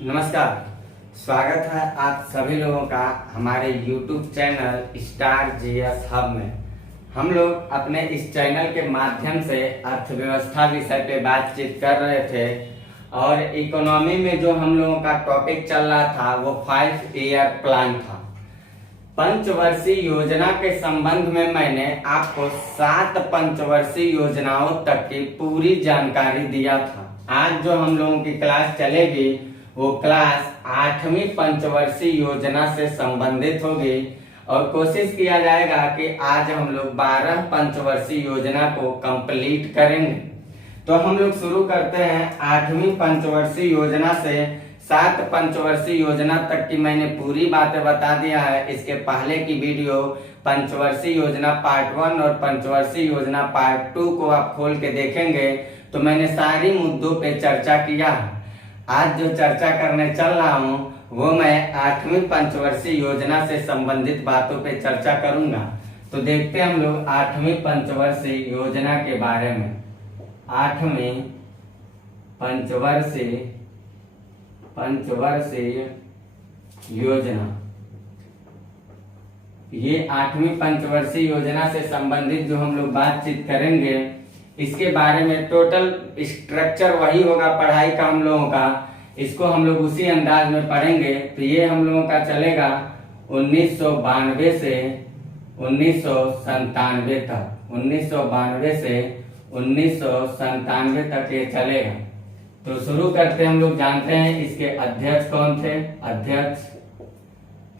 नमस्कार। स्वागत है आप सभी लोगों का हमारे YouTube channel star GS hub में। हम लोग अपने इस चैनल के माध्यम से अर्थव्यवस्था विषय पे बातचीत कर रहे थे और इकोनॉमी में जो हम लोगों का टॉपिक चल रहा था वो 5 ईयर प्लान था। पंचवर्षीय योजना के संबंध में मैंने आपको 7 पंचवर्षीय योजनाओं तक की पूरी जानकारी दिया था। आज जो हम लोगों की क्लास चलेगी वो क्लास 8वीं पंचवर्षीय योजना से संबंधित होगी और कोशिश किया जाएगा कि आज हम लोग 12 पंचवर्षीय योजना को कंप्लीट करेंगे। तो हम लोग शुरू करते हैं 8वीं पंचवर्षीय योजना से। 7 पंचवर्षीय योजना तक की मैंने पूरी बातें बता दिया है। इसके पहले की वीडियो पंचवर्षीय योजना पार्ट 1 और पंचवर्षीय योजना पार्ट 2 को आप खोल के देखेंगे तो मैंने सारी मुद्दों पे चर्चा किया है। आज जो चर्चा करने चल रहा हूँ वो मैं 8वीं पंचवर्षीय योजना से संबंधित बातों पे चर्चा करूंगा। तो देखते हैं हम लोग 8वीं पंचवर्षीय योजना के बारे में। 8वीं पंचवर्षीय योजना, ये 8वीं पंचवर्षीय योजना से संबंधित जो हम लोग बातचीत करेंगे इसके बारे में टोटल स्ट्रक्चर वही होगा पढ़ाई का हम लोगों का। इसको हम लोग उसी अंदाज में पढ़ेंगे। तो ये हम लोगों का चलेगा 1992 से 1997 तक। 1992 से 1997 तक ये चलेगा। तो शुरू करते हम लोग जानते हैं इसके अध्यक्ष कौन थे, अध्यक्ष।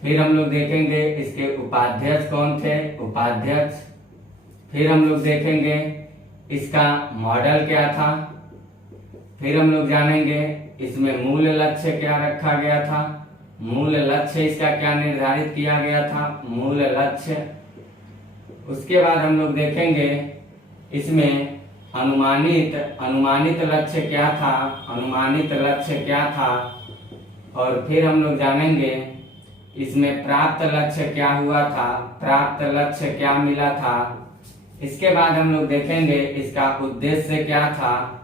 फिर हम लोग देखेंगे इसके उपाध्यक्ष कौन थे, उपाध्यक्ष। फिर हम लोग देखेंगे इसका मॉडल क्या था। फिर हम लोग जानेंगे इसमें मूल लक्ष्य क्या रखा गया था, मूल लक्ष्य इसका क्या निर्धारित किया गया था, मूल लक्ष्य। उसके बाद हम लोग देखेंगे इसमें अनुमानित लक्ष्य क्या था, अनुमानित लक्ष्य क्या था। और फिर हम लोग जानेंगे इसमें प्राप्त लक्ष्य क्या हुआ था, प्राप्त लक्ष्य क्या मिला था। इसके बाद हम लोग देखेंगे इसका उद्देश्य क्या था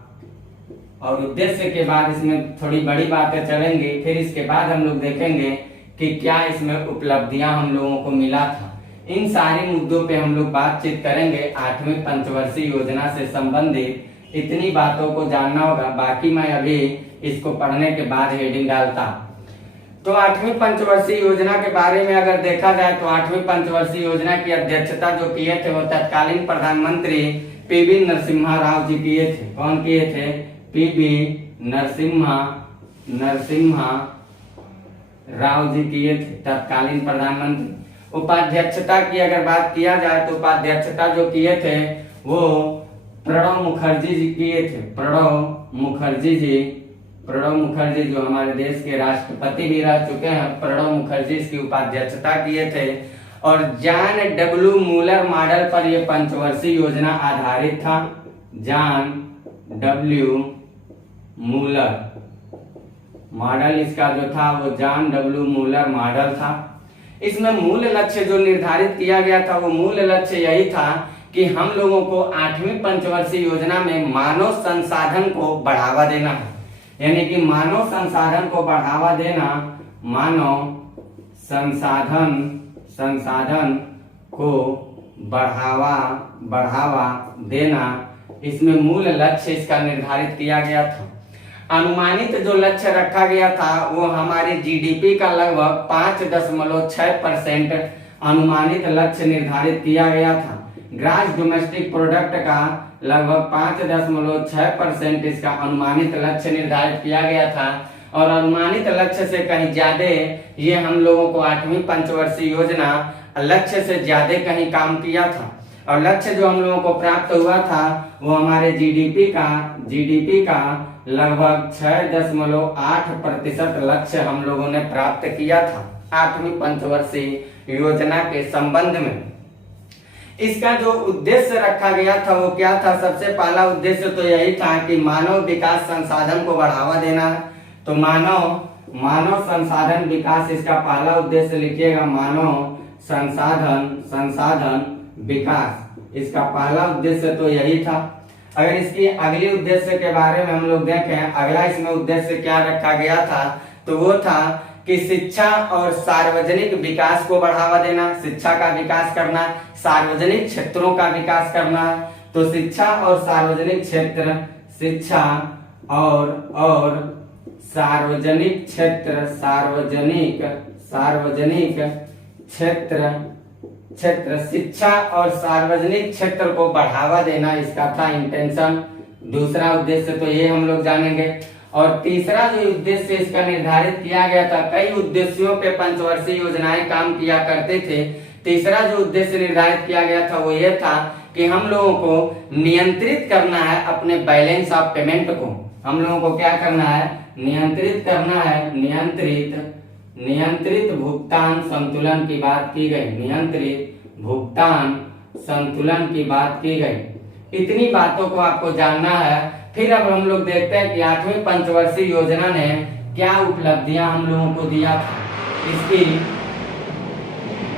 और उद्देश्य के बाद इसमें थोड़ी बड़ी बातें चलेंगी। फिर इसके बाद हम लोग देखेंगे कि क्या इसमें उपलब्धियां हम लोगों को मिला था। इन सारे मुद्दों पे हम लोग बातचीत करेंगे। 8वीं पंचवर्षीय योजना से संबंधित इतनी बातों को जानना होगा। बाकी मैं अभी इसको पढ़ने के बाद हेडिंग डालता। तो 8वीं पंचवर्षीय योजना के बारे में अगर देखा जाए तो 8वीं पंचवर्षीय योजना की अध्यक्षता जो किए थे वो तत्कालीन प्रधानमंत्री पीवी नरसिम्हा राव जी किए थे। कौन किए थे? पीवी नरसिम्हा राव जी किए थे, तत्कालीन प्रधानमंत्री। उपाध्यक्षता की अगर बात किया जाए तो उपाध्यक्षता जो किए थे वो प्रणब मुखर्जी जी किए थे। प्रणब मुखर्जी जो हमारे देश के राष्ट्रपति भी रह चुके हैं, प्रणब मुखर्जी इसकी उपाध्यक्षता किए थे। और जॉन डब्ल्यू मूलर मॉडल पर यह पंचवर्षीय योजना आधारित था। जॉन डब्ल्यू मूलर मॉडल इसका जो था वो जॉन डब्ल्यू मूलर मॉडल था। इसमें मूल लक्ष्य जो निर्धारित किया गया था वो मूल लक्ष्य यही था कि हम लोगों को 8वीं पंचवर्षीय योजना में मानव संसाधन को बढ़ावा देना है। यानी कि मानव संसाधन को बढ़ावा देना, मानव संसाधन को बढ़ावा देना, इसमें मूल लक्ष्य इसका निर्धारित किया गया था। अनुमानित जो लक्ष्य रखा गया था वो हमारे जीडीपी का लगभग 5.6% अनुमानित लक्ष्य निर्धारित किया गया था। ग्रॉस डोमेस्टिक प्रोडक्ट का लगभग 5.6% इसका अनुमानित लक्ष्य निर्धारित किया गया था। और अनुमानित लक्ष्य से कहीं ज्यादा ये हम लोगों को 8वीं पंचवर्षीय योजना लक्ष्य से ज्यादा कहीं काम किया था। और लक्ष्य जो हम लोगों को प्राप्त हुआ था वो हमारे जीडीपी का लगभग 6.8% लक्ष्य हम लोगों ने प्राप्त किया था 8वीं पंचवर्षीय योजना के संबंध में। इसका जो उद्देश्य रखा गया था वो क्या था? सबसे पहला उद्देश्य तो यही था कि मानव विकास संसाधन को बढ़ावा देना है। तो मानव संसाधन विकास इसका पहला उद्देश्य लिखिएगा। मानव संसाधन विकास इसका पहला उद्देश्य तो यही था। अगर इसकी अगली उद्देश्य के बारे में हम लोग देखें, अगला इसमें उद्देश्य क्या रखा गया था तो वो था कि शिक्षा और सार्वजनिक विकास को बढ़ावा देना, शिक्षा का विकास करना, सार्वजनिक क्षेत्रों का विकास करना। तो शिक्षा और सार्वजनिक क्षेत्र, शिक्षा और सार्वजनिक क्षेत्र, सार्वजनिक क्षेत्र शिक्षा और सार्वजनिक क्षेत्र को बढ़ावा देना, इसका था इंटेंशन। दूसरा उद्देश्य तो ये हम लोग जानेंगे। और तीसरा जो उद्देश्य इसका निर्धारित किया गया था, कई उद्देश्यों पे पंचवर्षीय योजनाएं काम किया करते थे। तीसरा जो उद्देश्य निर्धारित किया गया था वो ये था कि हम लोगों को नियंत्रित करना है अपने बैलेंस ऑफ पेमेंट को। हम लोगों को क्या करना है? नियंत्रित करना है, नियंत्रित भुगतान संतुलन की बात की गई, नियंत्रित भुगतान संतुलन की बात की गई। इतनी बातों को आपको जानना है। फिर अब हम लोग देखते हैं कि 8वीं पंचवर्षीय योजना ने क्या उपलब्धियां हम लोगों को दिया था। इसकी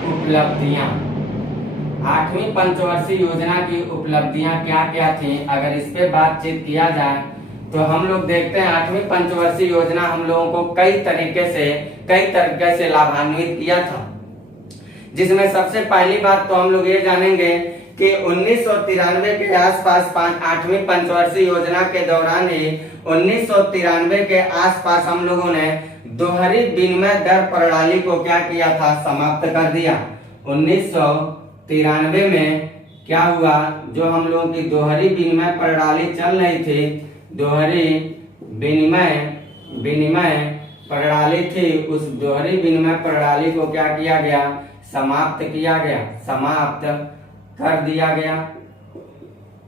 उपलब्धियां, 8वीं पंचवर्षीय योजना की उपलब्धियां क्या क्या थी, अगर इस पे बातचीत किया जाए तो हम लोग देखते हैं 8वीं पंचवर्षीय योजना हम लोगों को कई तरीके से लाभान्वित किया था। जिसमें सबसे पहली बात तो हम लोग ये जानेंगे कि 1993 के आसपास 8वीं पंचवर्षीय योजना के दौरान ही 1993 के आसपास हम लोगों ने दोहरी विनिमय दर प्रणाली को क्या किया था? समाप्त कर दिया। 1993 में क्या हुआ? जो हम लोगों की दोहरी विनिमय प्रणाली चल रही थी, दोहरी विनिमय प्रणाली थी, उस दोहरी विनिमय प्रणाली को क्या किया गया? समाप्त किया गया, समाप्त कर दिया गया।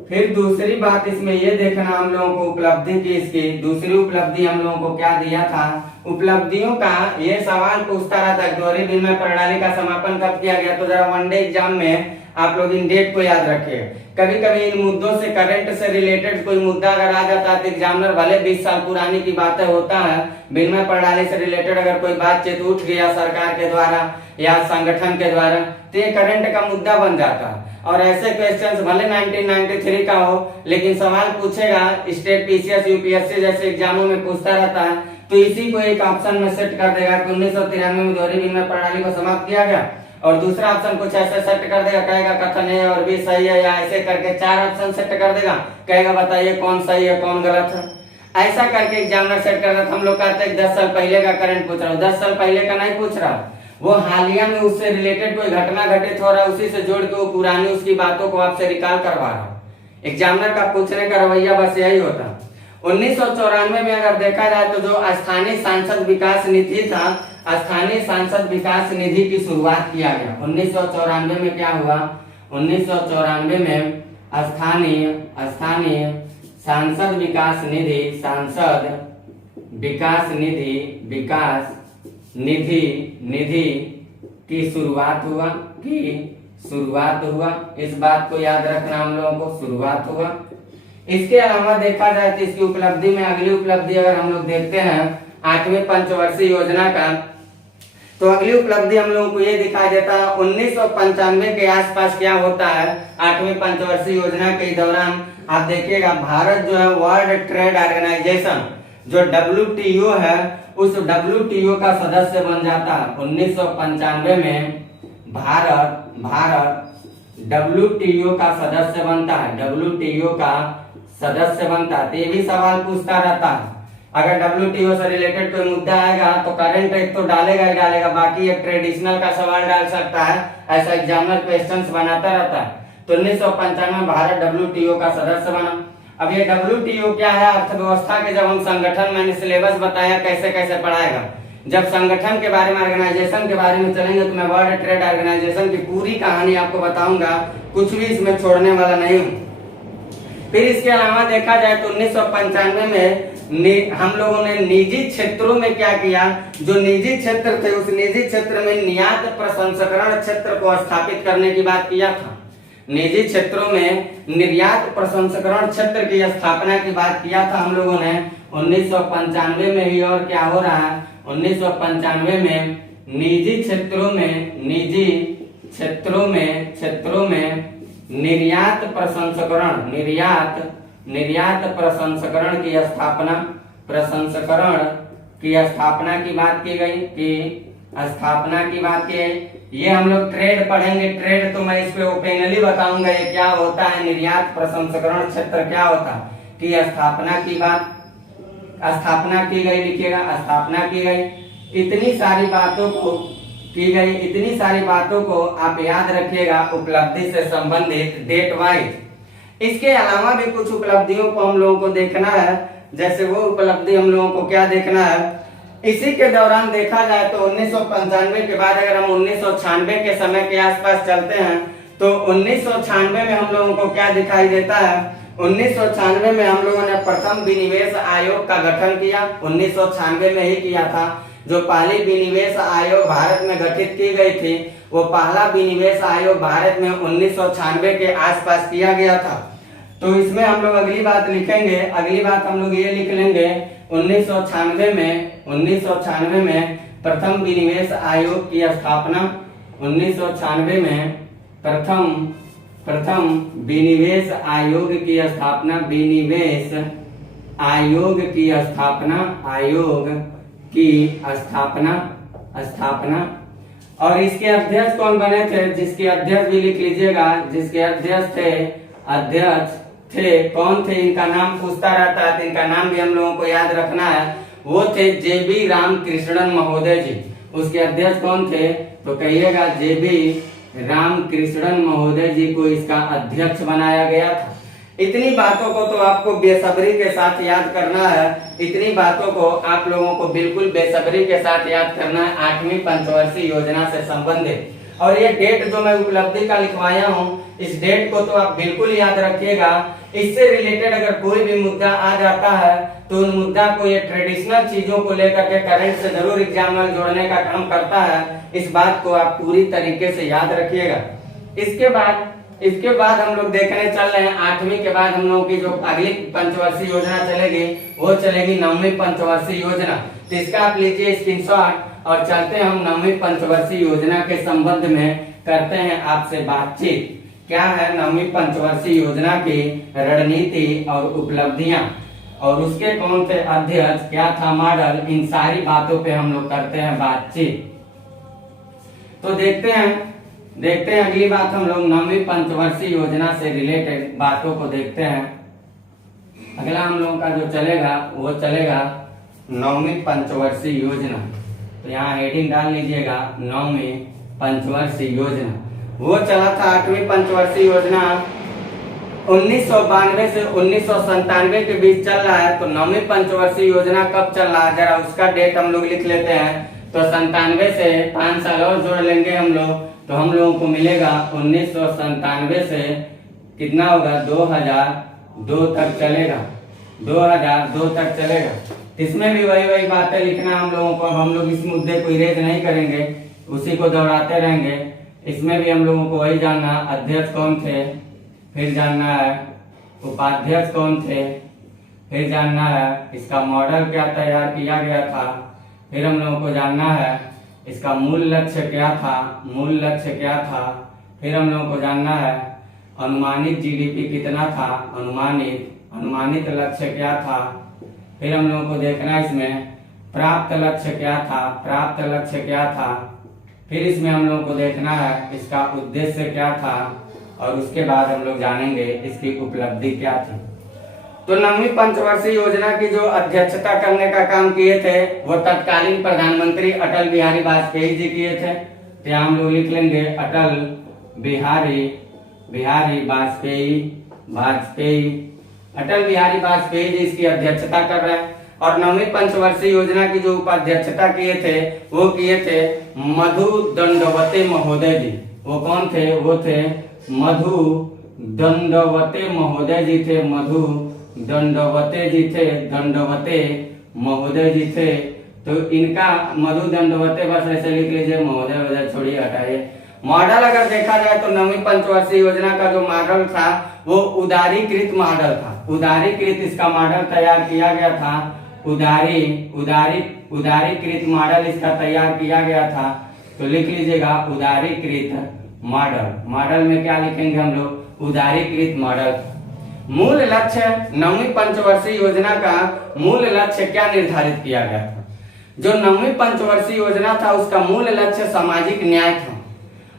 फिर दूसरी बात इसमें ये देखना हम लोगों को उपलब्धि की, इसकी दूसरी उपलब्धि हम लोगों को क्या दिया था? उपलब्धियों का ये सवाल पूछता रहता है दोहरी विनिमय प्रणाली का समापन कब किया गया। तो जरा वनडे एग्जाम में आप लोग इन डेट को याद रखिए। कभी कभी इन मुद्दों से, करंट से रिलेटेड कोई मुद्दा अगर आ जाता है तो एग्जामिनर भले 20 साल पुरानी की बातें होता है, विनिमय प्रणाली से रिलेटेड अगर कोई बातचीत उठ गया सरकार के द्वारा या संगठन के द्वारा तो ये करंट का मुद्दा बन जाता है। और ऐसे क्वेश्चंस भले 1993 का हो, लेकिन सवाल पूछेगा स्टेट पीसीएस यूपीएससी जैसे एग्जामों में पूछता रहता है, तो इसी को एक ऑप्शन में सेट कर देगा कि 1993 में दोहरी विनिमय प्रणाली को समाप्त किया गया। और दूसरा ऑप्शन कुछ ऐसे सेट कर देगा, कहेगा कथन ए और बी सही है, या ऐसे करके 4 ऑप्शन सेट कर देगा, कहेगा बताइए कौन सही है कौन गलत है। ऐसा करके एग्जामिनर सेट कर देता। हम लोग कहते हैं 10 साल पहले का करंट पूछ रहा हूँ, 10 साल पहले का नहीं पूछ रहा, वो हालिया में उससे रिलेटेड कोई घटना घटित हो रहा है, उसी से जोड़ के वो पुरानी उसकी बातों को आपसे रिकॉल करवा रहा हूँ। एग्जामिनर का पूछने का रवैया बस यही होता। 1994 में अगर देखा जाए तो जो स्थानीय सांसद विकास निधि था, स्थानीय सांसद विकास निधि की शुरुआत किया गया। 1994 में क्या हुआ? 1994 में स्थानीय सांसद विकास निधि की शुरुआत हुआ। इस बात को याद रखना हम लोगों को, शुरुआत हुआ। इसके अलावा देखा जाए तो इसकी उपलब्धि में अगली उपलब्धि अगर हम लोग देखते हैं 8वीं पंचवर्षीय योजना का, तो अगली उपलब्धि हम लोगों को ये दिखाई देता है 1995 के आसपास क्या होता है 8वीं पंचवर्षीय योजना के दौरान। आप देखिएगा भारत जो है वर्ल्ड ट्रेड ऑर्गेनाइजेशन जो WTO है, उस WTO का सदस्य बन जाता है। 1995 में भारत WTO का सदस्य बनता है, WTO का सदस्य बनता है। तो ये भी सवाल पूछता रहता है, अगर WTO से रिलेटेड कोई मुद्दा आएगा तो करंट एक तो डालेगा ही डालेगा, बाकी एक ट्रेडिशनल का सवाल डाल सकता है। ऐसा एग्जामिनर क्वेश्चंस बनाता रहता है। तो 1995 में भारत WTO का सदस्य बना। अब ये WTO क्या है? अर्थव्यवस्था के जब हम संगठन, मैंने सिलेबस बताया कैसे कैसे पढ़ाएगा। जब संगठन के बारे में, ऑर्गेनाइजेशन के बारे में चलेंगे तो मैं वर्ल्ड ट्रेड ऑर्गेनाइजेशन की पूरी कहानी आपको बताऊंगा, कुछ भी इसमें छोड़ने वाला नहीं हूँ। फिर इसके अलावा देखा जाए तो 1995 में हम लोगों ने निजी क्षेत्रों में क्या किया, जो निजी क्षेत्र थे उस निजी क्षेत्र में निर्यात प्रसंस्करण क्षेत्र को स्थापित करने की बात किया था। निजी क्षेत्रों में निर्यात प्रसंस्करण क्षेत्र की स्थापना की बात किया था हम लोगों ने 1995 में ही। और क्या हो रहा है 1995 में निजी क्षेत्रों में निर्यात प्रसंस्करण की स्थापना, की स्थापना की बात की गई, ये हम लोग ट्रेड पढ़ेंगे। ट्रेड तो मैं इस पे ओपेनली बताऊंगा ये क्या होता है, निर्यात प्रसंस्करण क्षेत्र क्या होता है। कि स्थापना की गई, लिखिएगा स्थापना की गई। इतनी सारी बातों को आप याद रखिएगा उपलब्धि से संबंधित डेट वाइज। इसके अलावा भी कुछ उपलब्धियों को हम लोगों को देखना है। जैसे वो उपलब्धि हम लोगों को क्या देखना है, इसी के दौरान देखा जाए तो 1995 के बाद अगर हम 1996 के समय के आसपास चलते हैं तो 1996 में हम लोगों को क्या दिखाई देता है। 1996 में हम लोगों ने प्रथम विनिवेश आयोग का गठन किया। 1996 में ही किया था। जो पहली विनिवेश आयोग भारत में गठित की गई थी, वो पहला विनिवेश आयोग भारत में 1996 के आसपास किया गया था। तो इसमें हम लोग अगली बात लिखेंगे, अगली बात हम लोग ये लिख लेंगे 1996 में प्रथम विनिवेश आयोग की स्थापना। 1996 में प्रथम विनिवेश आयोग की स्थापना, स्थापना। और इसके अध्यक्ष कौन बने थे, जिसके अध्यक्ष भी लिख लीजिएगा, जिसके अध्यक्ष थे कौन थे, इनका नाम पूछता रहता है तो इनका नाम भी हम लोगों को याद रखना है। वो थे जेबी रामकृष्णन महोदय जी। उसके अध्यक्ष कौन थे, तो कहिएगा जेबी रामकृष्णन महोदय जी को इसका अध्यक्ष बनाया गया था। इतनी बातों को तो आपको बेसब्री के साथ याद करना है, इतनी बातों को आप लोगों को बिल्कुल बेसब्री के साथ याद करना है 8वीं पंचवर्षीय योजना से संबंधित। और ये डेट जो मैं उपलब्धि का लिखवाया हूँ, इस डेट को तो आप बिल्कुल याद रखिएगा। इससे रिलेटेड अगर कोई भी मुद्दा आ जाता है तो उन मुद्दा को ये ट्रेडिशनल चीजों को लेकर के करंट से जरूर एग्जाम में जोड़ने का काम करता है। इस बात को आप पूरी तरीके से याद रखिएगा। इसके बाद हम लोग देखने चल रहे हैं 8वीं के बाद हम लोगों की जो अगली पंचवर्षीय योजना चलेगी वो चलेगी 9वीं पंचवर्षीय योजना। तो इसका आप लीजिए स्क्रीनशॉट और चलते हैं हम 9वीं पंचवर्षीय योजना के संबंध में करते हैं आपसे बातचीत। क्या है 9वीं पंचवर्षीय योजना की रणनीति और उपलब्धियां और उसके कौन थे अध्यक्ष, क्या था मॉडल, इन सारी बातों पे हम लोग करते हैं बातचीत। तो देखते हैं अगली बात हम लोग 9वीं पंचवर्षीय योजना से रिलेटेड बातों को देखते हैं। अगला हम लोगों का जो चलेगा वो चलेगा 9वीं पंचवर्षीय योजना। तो यहाँ हेडिंग डाल लीजिएगा 9वीं पंचवर्षीय योजना। वो चला था 8वीं पंचवर्षीय योजना 1992 से 1997 के बीच चल रहा है। तो 9वीं पंचवर्षीय योजना कब चल रहा है जरा उसका डेट हम लोग लिख लेते हैं। तो 97 से 5 साल और जोड़ लेंगे हम लोग, तो हम लोगों को मिलेगा 1997 से कितना होगा 2002 तक चलेगा, 2002 तक चलेगा। इसमें भी वही बातें लिखना हम लोगों को। हम लोग इस मुद्दे को इरेज नहीं करेंगे, उसी को दोहराते रहेंगे। इसमें भी हम लोगों को वही जानना, अध्यक्ष कौन थे, फिर जानना है उपाध्यक्ष कौन थे, फिर जानना है इसका मॉडल क्या तैयार किया गया था, फिर हम लोगों को जानना है इसका मूल लक्ष्य क्या था, फिर हम लोगों को जानना है अनुमानित जीडीपी कितना था, अनुमानित लक्ष्य क्या था, फिर हम लोगों को देखना है इसमें प्राप्त लक्ष्य क्या था, फिर इसमें हम लोगों को देखना है इसका उद्देश्य क्या था और उसके बाद हम लोग जानेंगे इसकी उपलब्धि क्या थी। तो 9वीं पंचवर्षीय योजना की जो अध्यक्षता करने का काम किए थे वो तत्कालीन प्रधानमंत्री अटल बिहारी वाजपेयी जी किए थे। तो यहाँ हम लोग लिख लेंगे अटल बिहारी वाजपेयी जी इसकी अध्यक्षता कर रहे हैं। और 9वीं पंचवर्षीय योजना की जो उपाध्यक्षता किए थे वो किए थे मधु दंडवते महोदय जी। वो कौन थे, वो थे मधु दंडवते महोदय जी थे, दंडवते महोदय जी थे। तो इनका मधु दंडवते बस ऐसे लिख लीजिए, महोदय छोड़िए हटाइए। मॉडल अगर देखा जाए तो 9वीं पंचवर्षीय योजना का जो मॉडल था वो उदारीकृत मॉडल था। उदारीकृत इसका मॉडल तैयार किया गया था, उदारीकृत मॉडल इसका तैयार किया गया था। तो लिख लीजिएगा उदारीकृत मॉडल में क्या लिखेंगे हम लोग, उदारीकृत मॉडल। मूल लक्ष्य 9वीं पंचवर्षीय योजना का मूल लक्ष्य क्या निर्धारित किया गया था। जो 9वीं पंचवर्षीय योजना था उसका मूल लक्ष्य सामाजिक न्याय था।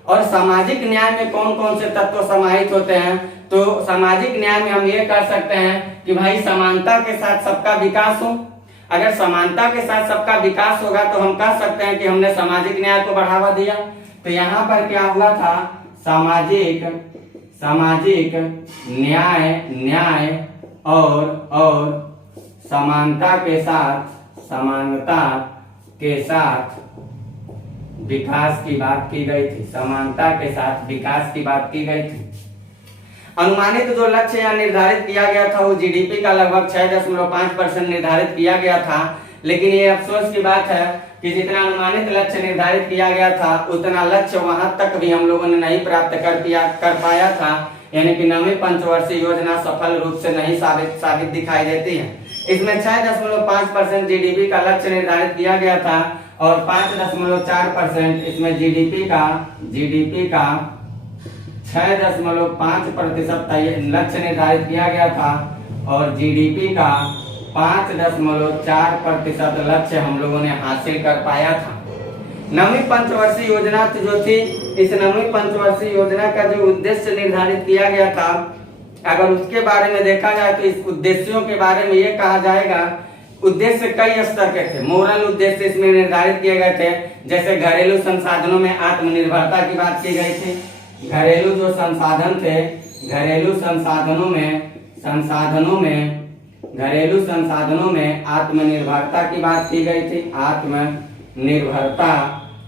और सामाजिक न्याय में कौन कौन से तत्व समाहित होते हैं? तो सामाजिक न्याय में हम ये कर सकते हैं कि भाई समानता के साथ सबका विकास हो। अगर समानता के साथ सबका विकास होगा तो हम कह सकते हैं कि हमने सामाजिक न्याय को बढ़ावा दिया। तो यहाँ पर क्या हुआ था? सामाजिक न्याय और समानता के साथ विकास की बात की गई थी। समानता के साथ विकास की बात की गई थी। अनुमानित जो लक्ष्य यहाँ निर्धारित किया गया था वो जीडीपी का लगभग 6.5% निर्धारित किया गया था। लेकिन ये अफसोस की बात है कि जितना अनुमानित लक्ष्य निर्धारित किया गया था उतना लक्ष्य वहां तक भी हम लोगों ने नहीं प्राप्त कर पाया था। यानी कि 9वीं पंचवर्षीय योजना सफल रूप से नहीं साबित दिखाई देती है। इसमें 6.5% जीडीपी का लक्ष्य निर्धारित किया गया था और 5.4% इसमें जीडीपी का 6.5% लक्ष्य निर्धारित किया गया था और जीडीपी का 5.4% लक्ष्य हम लोगों ने हासिल कर पाया था। 9वीं पंचवर्षीय योजना जो थी, इस 9वीं पंचवर्षीय योजना का जो उद्देश्य निर्धारित किया गया था, अगर उसके बारे में देखा जाए तो इस उद्देश्यों के बारे में ये कहा जाएगा, उद्देश्य कई स्तर के थे। मोरल उद्देश्य इसमें निर्धारित किए गए थे, जैसे घरेलू संसाधनों में आत्मनिर्भरता की बात की गई थी। घरेलू जो संसाधन थे, घरेलू संसाधनों में आत्मनिर्भरता की बात की गई थी। आत्मनिर्भरता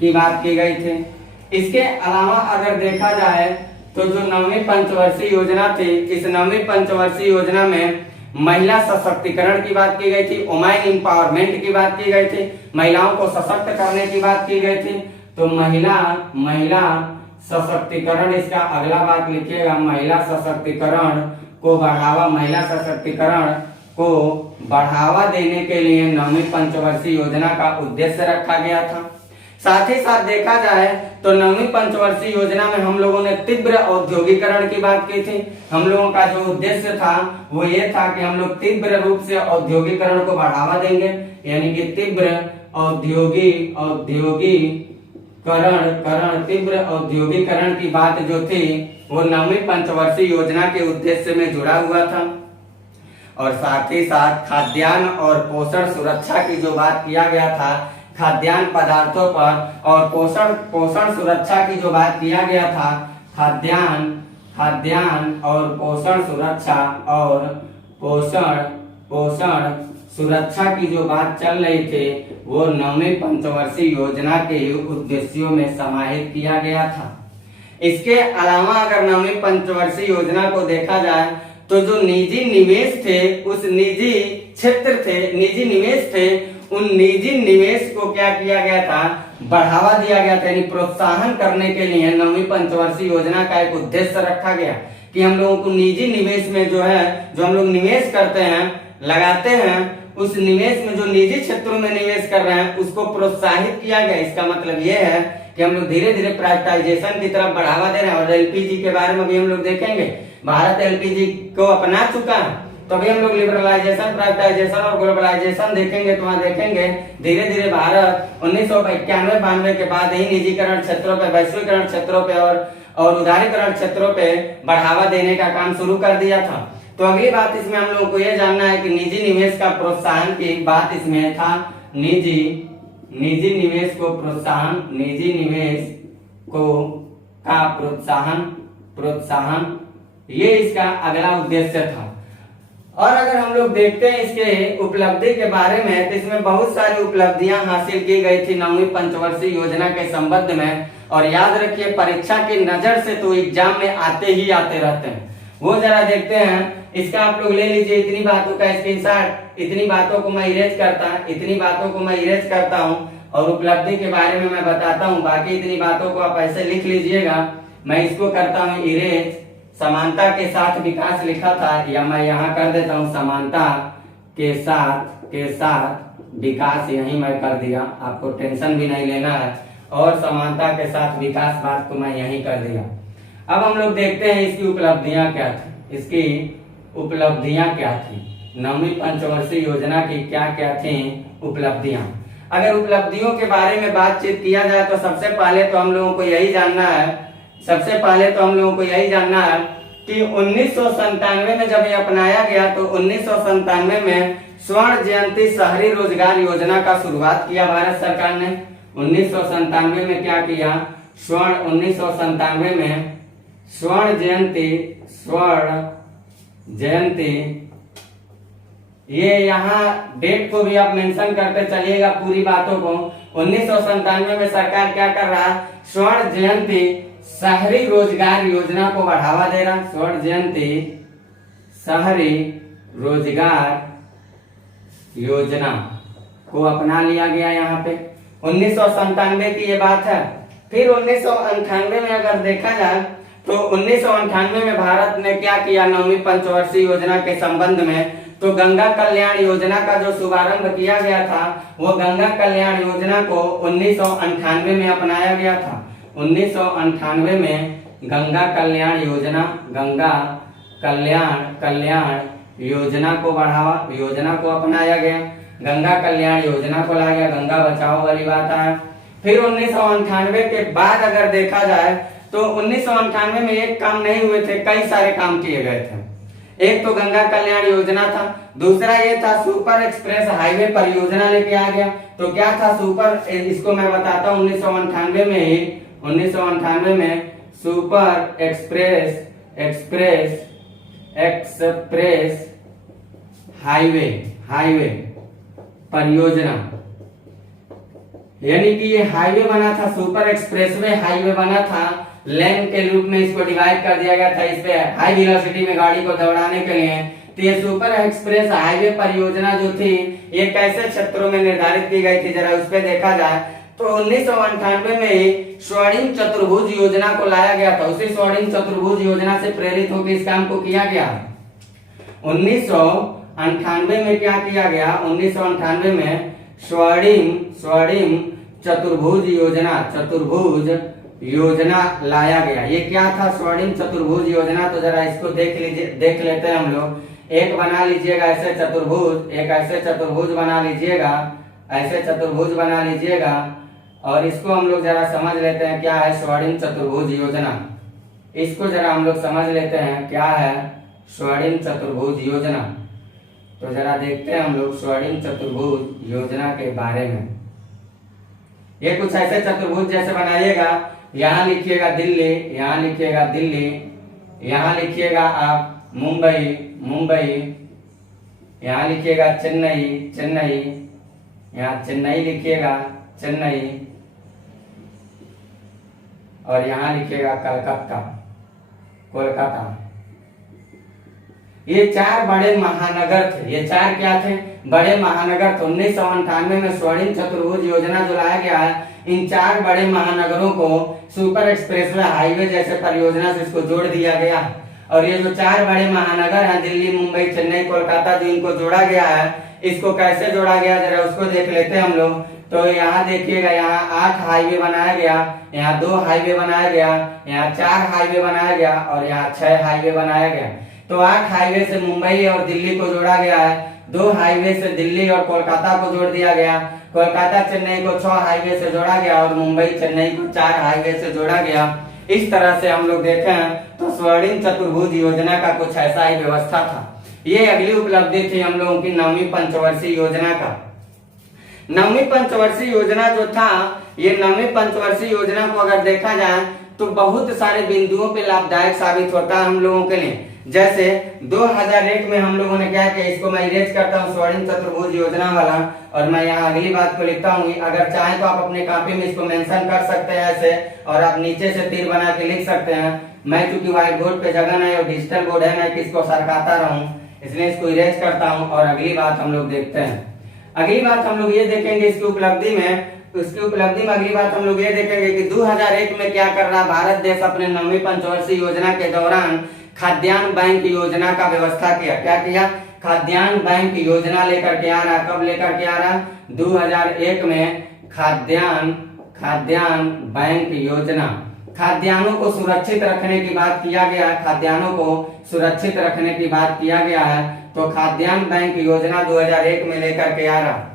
की बात की गई थी। इसके अलावा अगर देखा जाए तो जो 9वीं पंचवर्षीय योजना थी, इस 9वीं पंचवर्षीय योजना में महिला सशक्तिकरण की बात की गई थी। वुमेन एम्पावरमेंट की बात की गई थी। महिलाओं को सशक्त करने की बात की गई थी। तो महिला सशक्तिकरण, इसका अगला बात लिखिएगा, महिला सशक्तिकरण को बढ़ावा देने के लिए 9वीं पंचवर्षीय योजना का उद्देश्य रखा गया था। साथ ही साथ देखा जाए तो 9वीं पंचवर्षीय योजना में हम लोगों ने तीव्र औद्योगिकरण की बात की थी। हम लोगों का जो उद्देश्य था वो ये था कि हम लोग तीव्र रूप से औद्योगिकरण को बढ़ावा देंगे, यानी कि तीव्र औद्योगिकरण की बात जो थी वो 9वीं पंचवर्षीय योजना के उद्देश्य में जुड़ा हुआ था। और साथ ही साथ खाद्यान्न और पोषण सुरक्षा की जो बात किया गया था, खाद्यान्न पदार्थों पर और पोषण सुरक्षा की जो बात किया गया था, खाद्यान्न और पोषण सुरक्षा की जो बात चल रही थी वो 9वीं पंचवर्षीय योजना के उद्देश्यों में समाहित किया गया था। इसके अलावा अगर 9वीं पंचवर्षीय योजना को देखा जाए तो जो निजी निवेश थे, उस निजी क्षेत्र थे, निजी निवेश थे, उन निजी निवेश को क्या किया गया था? बढ़ावा दिया गया था। यानी प्रोत्साहन करने के लिए 9वीं पंचवर्षीय योजना का एक उद्देश्य रखा गया कि हम लोगों को निजी निवेश में जो हम लोग निवेश करते हैं, लगाते हैं, उस निवेश में जो निजी क्षेत्रों में निवेश कर रहे हैं उसको प्रोत्साहित किया गया। इसका मतलब ये है कि हम लोग धीरे धीरे प्राइवेटाइजेशन की तरफ बढ़ावा दे रहे हैं। और एलपीजी के बारे में भी हम लोग देखेंगे, भारत एलपीजी को अपना चुका है, तो अभी हम लोग लिबरलाइजेशन, प्राइवेटाइजेशन और ग्लोबलाइजेशन देखेंगे। तो वहां देखेंगे धीरे धीरे भारत 1991-92 के बाद ही निजीकरण क्षेत्रों पे, वैश्वीकरण क्षेत्रों पे और उदारीकरण क्षेत्रों पे बढ़ावा देने का काम शुरू कर दिया था। तो अगली बात इसमें हम लोगों को यह जानना है कि निजी निवेश का प्रोत्साहन की बात इसमें था। निजी निवेश को प्रोत्साहन, निजी निवेश को का प्रोत्साहन ये इसका अगला उद्देश्य था। और अगर हम लोग देखते हैं इसके उपलब्धि के बारे में तो इसमें बहुत सारी उपलब्धियां हासिल की गई थी 9वीं पंचवर्षीय योजना के संबंध में। और याद रखिए, परीक्षा की नजर से तो एग्जाम में आते रहते हैं। वो जरा देखते हैं, इसका आप लोग ले लीजिए, इतनी बातों का स्क्रीनशॉट, इतनी बातों को मैं इरेज करता हूँ और उपलब्धि के बारे में मैं बताता हूँ। बाकी इतनी बातों को आप ऐसे लिख लीजिएगा। मैं इसको करता हूँ इरेज। समानता के साथ विकास लिखा था, या मैं यहाँ कर देता हूँ समानता के साथ विकास, यही मैं कर दिया, आपको टेंशन भी नहीं लेना है। और समानता के साथ विकास बात को मैं यही कर दिया। अब हम लोग देखते हैं इसकी उपलब्धियां क्या थी। इसकी उपलब्धियां क्या थी, 9वीं पंचवर्षीय योजना की क्या क्या थी उपलब्धियां। अगर उपलब्धियों के बारे में बातचीत किया जाए तो सबसे पहले तो हम लोगों को यही जानना है, कि 1997 में जब ये अपनाया गया तो 1997 में स्वर्ण जयंती शहरी रोजगार योजना का शुरुआत किया भारत सरकार ने। 1997 में क्या किया? 1997 में स्वर्ण जयंती, ये यहाँ डेट को भी आप मेंशन करते चलिएगा पूरी बातों को। 1997 में सरकार क्या कर रहा है? स्वर्ण जयंती शहरी रोजगार योजना को बढ़ावा दे रहा। स्वर्ण जयंती शहरी रोजगार योजना को अपना लिया गया यहाँ पे। 1997 की ये बात है। फिर 1998 में अगर देखा जाए तो 1998 में भारत ने क्या किया? 9वीं पंचवर्षीय योजना के संबंध में तो गंगा कल्याण योजना का जो शुभारंभ किया गया था, वो गंगा कल्याण योजना को 1998 में अपनाया गया था। 1998 में गंगा कल्याण योजना को योजना को अपनाया गया, गंगा कल्याण योजना को लाया गया, गंगा बचाओ वाली बात है। फिर 1998 के बाद अगर देखा जाए तो 1998 में एक काम नहीं हुए थे, कई सारे काम किए गए थे। एक तो गंगा कल्याण योजना था, दूसरा ये था सुपर एक्सप्रेस हाईवे परियोजना लेके आ गया। तो क्या था सुपर, इसको मैं बताता हूँ। 1998 में सुपर एक्सप्रेस हाईवे परियोजना, यानी कि ये हाईवे बना था, सुपर एक्सप्रेसवे हाईवे बना था। लेन के रूप में इसको डिवाइड कर दिया गया था, इस पे हाई वेलोसिटी में गाड़ी को दौड़ाने के लिए। तो ये सुपर एक्सप्रेस हाईवे परियोजना जो थी, ये कैसे क्षेत्रों में निर्धारित की गई थी, जरा उस पे देखा जाए तो 1998 में ही स्वर्णिम चतुर्भुज योजना को लाया गया था। उसी स्वर्णिम चतुर्भुज योजना से प्रेरित होकर इस काम को किया गया। 1998 में क्या किया गया? 1998 में स्वर्णिम चतुर्भुज योजना लाया गया। ये क्या था स्वर्णिम चतुर्भुज योजना? तो जरा इसको देख लेते हैं हम लोग। एक बना लीजिएगा ऐसे चतुर्भुज, एक ऐसे चतुर्भुज बना लीजिएगा, ऐसे चतुर्भुज बना लीजिएगा, और इसको हम लोग जरा समझ लेते हैं क्या है स्वर्णिम चतुर्भुज योजना। इसको जरा हम लोग समझ लेते हैं क्या है स्वर्णिम चतुर्भुज योजना। तो जरा देखते हैं हम लोग स्वर्णिम चतुर्भुज योजना के बारे में। ये कुछ ऐसे चतुर्भुज जैसे बनाइएगा, यहाँ लिखिएगा दिल्ली, यहाँ लिखिएगा दिल्ली, यहाँ लिखिएगा आप मुंबई, यहाँ लिखिएगा चेन्नई, यहाँ चेन्नई लिखिएगा चेन्नई, और यहाँ लिखिएगा कोलकाता। ये चार बड़े महानगर थे। ये चार क्या थे? बड़े महानगर थे। 1998 में स्वर्णिम चतुर्भुज योजना जो लाया गया है, इन चार बड़े महानगरों को सुपर एक्सप्रेसवे हाईवे जैसे परियोजना से इसको जोड़ दिया गया। और ये जो चार बड़े महानगर हैं, दिल्ली, मुंबई, चेन्नई, कोलकाता, जो इनको जोड़ा गया है, इसको कैसे जोड़ा गया जरा उसको देख लेते हैं हम लोग। तो यहाँ देखिएगा, यहाँ 8 हाईवे बनाया गया, यहाँ 2 हाईवे बनाया गया, यहाँ 4 हाईवे बनाया गया, और यहाँ 6 हाईवे बनाया गया। तो 8 हाईवे से मुंबई और दिल्ली को जोड़ा गया है, 2 हाईवे से दिल्ली और कोलकाता को जोड़ दिया गया, कोलकाता चेन्नई को 6 हाईवे से जोड़ा गया, और मुंबई चेन्नई को 4 हाईवे से जोड़ा गया। इस तरह से हम लोग देखें तो स्वर्णिम चतुर्भुज योजना का कुछ ऐसा ही व्यवस्था था। ये अगली उपलब्धि थी हम लोगों की 9वीं पंचवर्षीय योजना का। 9वीं पंचवर्षीय योजना जो था, ये 9वीं पंचवर्षीय योजना को अगर देखा जाए तो बहुत सारे बिंदुओं पे लाभदायक साबित होता है हम लोगों के लिए। जैसे 2001 में हम लोगों ने क्या किया, इसको मैं इरेज करता हूँ स्वर्णिम चतुर्भुज योजना वाला, और मैं यहाँ अगली बात को लिखता हूँ। अगर चाहें तो आप अपने कॉपी में इसको मेंशन कर सकते हैं ऐसे, और आप नीचे से तीर बना के लिख सकते हैं। मैं चूंकि व्हाइट बोर्ड पे जगह नहीं और डिजिटल बोर्ड है, मैं किसको सरकाता रहूं, इसलिए इसको इरेज करता हूँ। और अगली बात हम लोग देखते हैं। अगली बात हम लोग ये देखेंगे इसकी उपलब्धि में, अगली बात हम लोग ये देखेंगे कि 2001 में क्या कर रहा भारत देश अपने 9वीं पंचवर्षीय योजना के दौरान खाद्यान्न बैंक योजना का व्यवस्था किया। क्या किया? खाद्यान्न बैंक योजना लेकर के आ रहा। कब लेकर के आ रहा? 2001 में खाद्यान्न बैंक योजना। खाद्यान्नों को सुरक्षित रखने की बात किया गया है, खाद्यान्नों को सुरक्षित रखने की बात किया गया है। तो खाद्यान्न बैंक योजना 2001 में लेकर के आ रहा।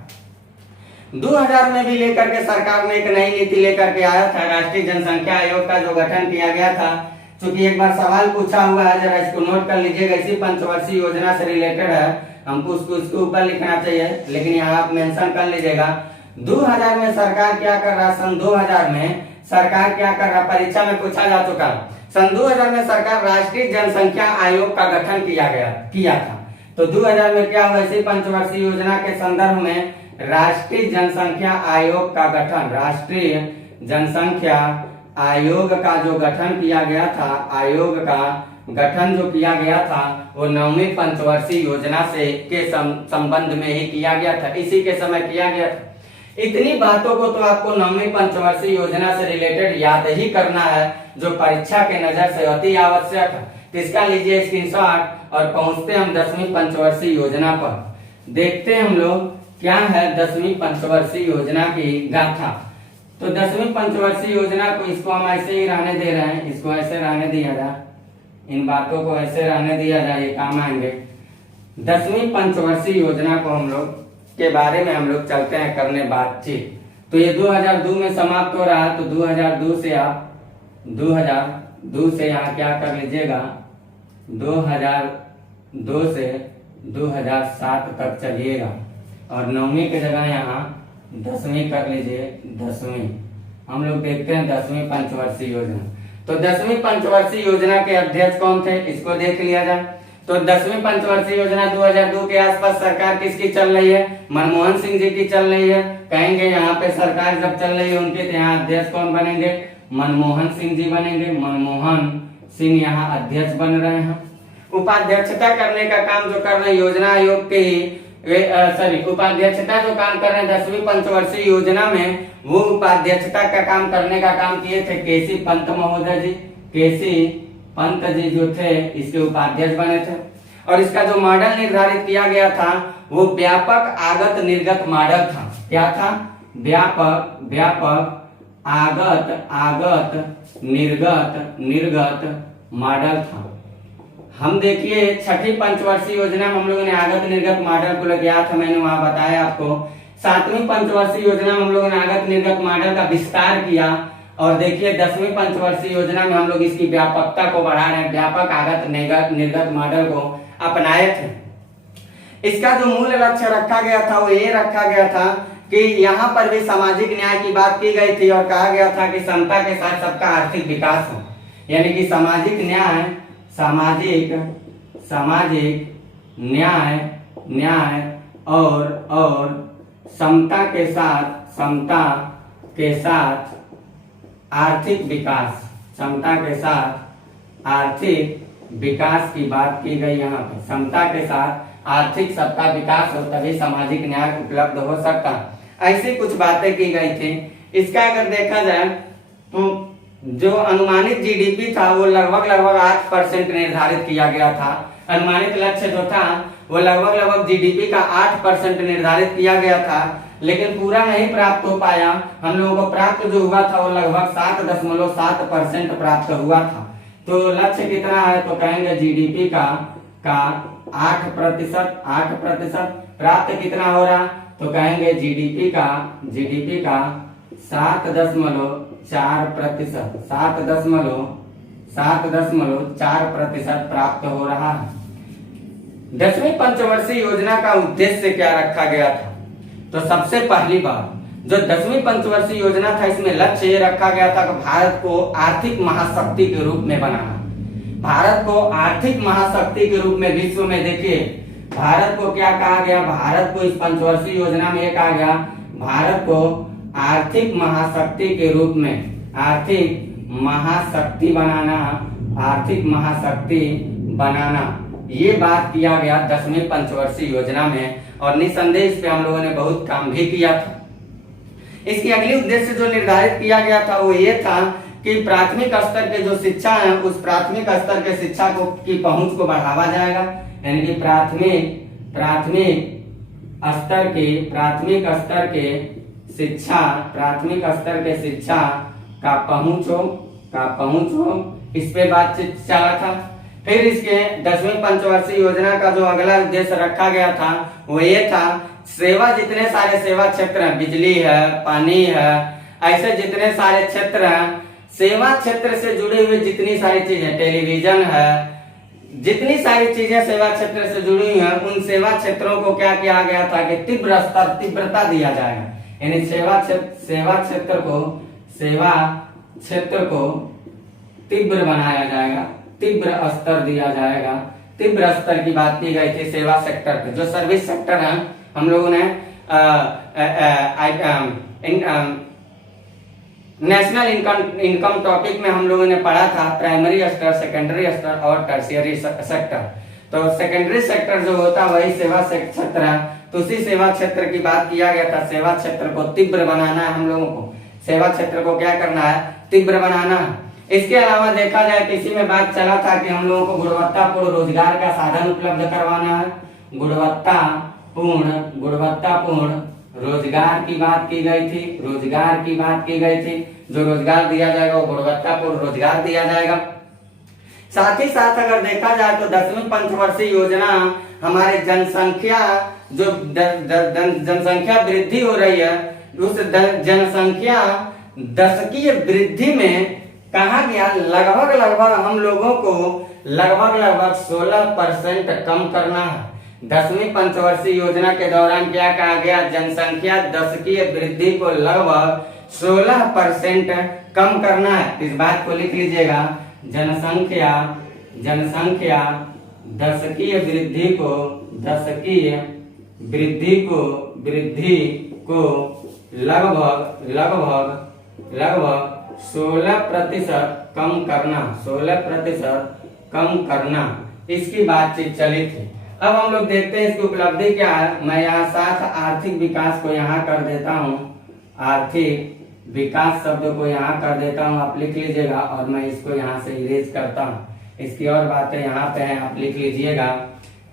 2000 में भी लेकर के सरकार ने एक नई नीति लेकर के आया था, राष्ट्रीय जनसंख्या आयोग का जो गठन किया गया था। चूंकि एक बार सवाल पूछा हुआ है, जरा इसको नोट कर लीजिएगा, इसी पंचवर्षीय योजना से रिलेटेड है, हमको उसको इसके ऊपर लिखना चाहिए, लेकिन यहाँ आप मेंशन कर लीजिएगा। 2000 में सरकार क्या कर रहा, सन 2000 में सरकार क्या कर रहा, परीक्षा में पूछा जा चुका। सन 2000 में सरकार राष्ट्रीय जनसंख्या आयोग का गठन किया था। तो 2000 में क्या हुआ, इसी पंचवर्षीय योजना के संदर्भ में राष्ट्रीय जनसंख्या आयोग का गठन, राष्ट्रीय जनसंख्या आयोग का जो गठन किया गया था, आयोग का गठन जो किया गया था वो 9वीं पंचवर्षीय योजना से के संबंध में ही किया गया था, इसी के समय किया गया था। इतनी बातों को तो आपको 9वीं पंचवर्षीय योजना से रिलेटेड याद ही करना है, जो परीक्षा के नजर से अति आवश्यक है। तो इसका लीजिए स्क्रीनशॉट और पहुंचते हम 10वीं पंचवर्षीय योजना पर। देखते हैं हम लोग क्या है 10वीं पंचवर्षीय योजना की गाथा। तो 10वीं पंचवर्षीय योजना को इसको हम ऐसे ही रहने दे रहे हैं, इसको ऐसे रहने दिया जाए, इन बातों को ऐसे रहने दिया जाए, ये काम आएंगे। 10वीं पंचवर्षीय योजना को हम लोग के बारे में हम लोग चलते हैं करने बातचीत। तो ये 2002 में समाप्त हो रहा है, तो 2002 से आप 2002 से यहाँ क्या कर लीजिएगा, 2002 से 2007 तक चलिएगा और 9वीं की जगह यहाँ 10वीं कर लीजिए, 10वीं। हम लोग देखते हैं 10वीं पंचवर्षीय योजना। तो 10वीं पंचवर्षीय योजना के अध्यक्ष कौन थे, इसको देख लिया जाए। तो 10वीं पंचवर्षीय योजना 2002 के आसपास सरकार किसकी चल रही है, मनमोहन सिंह जी की चल रही है। कहेंगे यहाँ पे सरकार जब चल रही है उनके, तो यहाँ अध्यक्ष कौन बनेंगे, मनमोहन सिंह जी बनेंगे। मनमोहन सिंह यहाँ अध्यक्ष बन रहे हैं। उपाध्यक्षता करने का काम जो कर रहे हैं योजना आयोग के ही उपाध्यक्षता जो काम कर रहे हैं 10वीं पंचवर्षीय योजना में, वो उपाध्यक्षता का काम करने का काम किए थे केसी पंत महोदय जी। केसी पंत जी जो थे इसके उपाध्यक्ष बने थे। और इसका जो मॉडल निर्धारित किया गया था वो व्यापक आगत निर्गत मॉडल था। क्या था, व्यापक आगत निर्गत मॉडल था। हम देखिए 6ठी पंचवर्षीय योजना में हम लोगों ने आगत निर्गत मॉडल को लेके आया था, मैंने वहां बताया आपको। 7वीं पंचवर्षीय योजना में हम लोगों ने आगत निर्गत मॉडल का विस्तार किया और देखिए 10वीं पंचवर्षीय योजना में हम लोग इसकी व्यापकता को बढ़ा रहे हैं, व्यापक आगत निर्गत मॉडल को अपनाए थे। इसका जो मूल लक्ष्य रखा गया था वो ये रखा गया था कि यहाँ पर भी सामाजिक न्याय की बात की गई थी और कहा गया था कि समता के साथ सबका आर्थिक विकास हो, यानी कि सामाजिक न्याय और समता के साथ आर्थिक विकास, समता के साथ आर्थिक विकास की बात की गई। यहाँ पे समता के साथ आर्थिक सबका विकास हो तभी सामाजिक न्याय उपलब्ध हो सकता, ऐसी कुछ बातें की गई थी। इसका अगर देखा जाए तो जो अनुमानित जीडीपी था वो लगभग 8% निर्धारित किया गया था। अनुमानित लक्ष्य जो था वो लगभग जीडीपी का 8% निर्धारित किया गया था, लेकिन पूरा नहीं प्राप्त हो पाया। हम लोगों को प्राप्त जो हुआ था वो लगभग 7.7% प्राप्त हुआ था। तो लक्ष्य कितना है, तो कहेंगे जीडीपी का 8% प्राप्त कितना हो रहा, तो कहेंगे जीडीपी का 7.4% प्राप्त हो रहा है। 10वीं पंचवर्षीय योजना का उद्देश्य क्या रखा गया था, तो सबसे पहली बात जो 10वीं पंचवर्षीय योजना था इसमें लक्ष्य ये रखा गया था कि भारत को आर्थिक महाशक्ति के रूप में बनाना। भारत को आर्थिक महाशक्ति के रूप में विश्व में देखिए भारत को क्या कहा गया, भारत को इस पंचवर्षीय योजना में ये कहा गया भारत को आर्थिक महाशक्ति के रूप में आर्थिक महाशक्ति बनाना, ये बात किया गया 10वीं पंचवर्षीय योजना में। और निसंदेह इस पे हम लोगों ने बहुत काम भी किया था। इसकी अगली उद्देश्य जो निर्धारित किया गया था वो ये था कि प्राथमिक स्तर के जो शिक्षा है उस प्राथमिक स्तर के शिक्षा को की पहुंच को बढ़ावा जाएगा, यानी कि प्राथमिक स्तर के शिक्षा का पहुंच हो, इस पे बातचीत चला था। फिर इसके 10वीं पंचवर्षीय योजना का जो अगला उद्देश्य रखा गया था वो ये था, सेवा जितने सारे सेवा क्षेत्र हैं, बिजली है, पानी है, ऐसे जितने सारे क्षेत्र हैं, सेवा क्षेत्र से जुड़ी हुई जितनी सारी चीजें, टेलीविजन है, जितनी सारी चीजें सेवा क्षेत्र से जुड़ी हुई हैं, उन सेवा क्षेत्रों को क्या किया गया था कि तीव्रता दिया जाएगा। यानी सेवा क्षेत्र को तीव्र बनाया जाएगा, तीव्र स्तर दिया जाएगा। तीव्र स्तर की बात की गई थी सेवा सेक्टर पे। जो सर्विस सेक्टर है हम लोगों ने नेशनल इनकम टॉपिक में हम लोगों ने पढ़ा था, प्राइमरी स्तर, सेकेंडरी स्तर और टर्शियरी सेक्टर। तो सेकेंडरी सेक्टर जो होता है वही सेवा क्षेत्र है। तो उसी सेवा क्षेत्र की बात किया गया था। सेवा क्षेत्र को तीव्र बनाना है हम लोगों को, सेवा क्षेत्र को क्या करना है, तीव्र बनाना है। इसके अलावा देखा जाए तो इसी में बात चला था कि हम लोगों को गुणवत्तापूर्ण रोजगार का साधन उपलब्ध करवाना है। गुणवत्तापूर्ण रोजगार की बात की गई थी, रोजगार की बात की गई थी। जो रोजगार दिया जाएगा वो गुणवत्तापूर्ण रोजगार दिया जाएगा। साथ ही साथ अगर देखा जाए तो 10वीं पंचवर्षीय योजना हमारे जनसंख्या वृद्धि हो रही है, उस जनसंख्या दशकीय वृद्धि में कहा गया लगभग हम लोगों को लगभग 16% कम करना है। 10वीं पंचवर्षीय योजना के दौरान क्या कहा गया, जनसंख्या दशकीय वृद्धि को लगभग 16% कम करना है। इस बात को लिख लीजिएगा, जनसंख्या दशकीय वृद्धि को लगभग 16% कम करना, 16% कम करना, इसकी बातचीत चली थी। अब हम लोग देखते हैं इसकी उपलब्धि क्या है। मैं यहाँ साथ आर्थिक विकास को यहाँ कर देता हूँ, आर्थिक विकास शब्द को यहाँ कर देता हूँ, आप लिख लीजिएगा, और मैं इसको यहाँ से इरेज करता हूँ। इसकी और बातें यहाँ पे हैं, आप लिख लीजिएगा।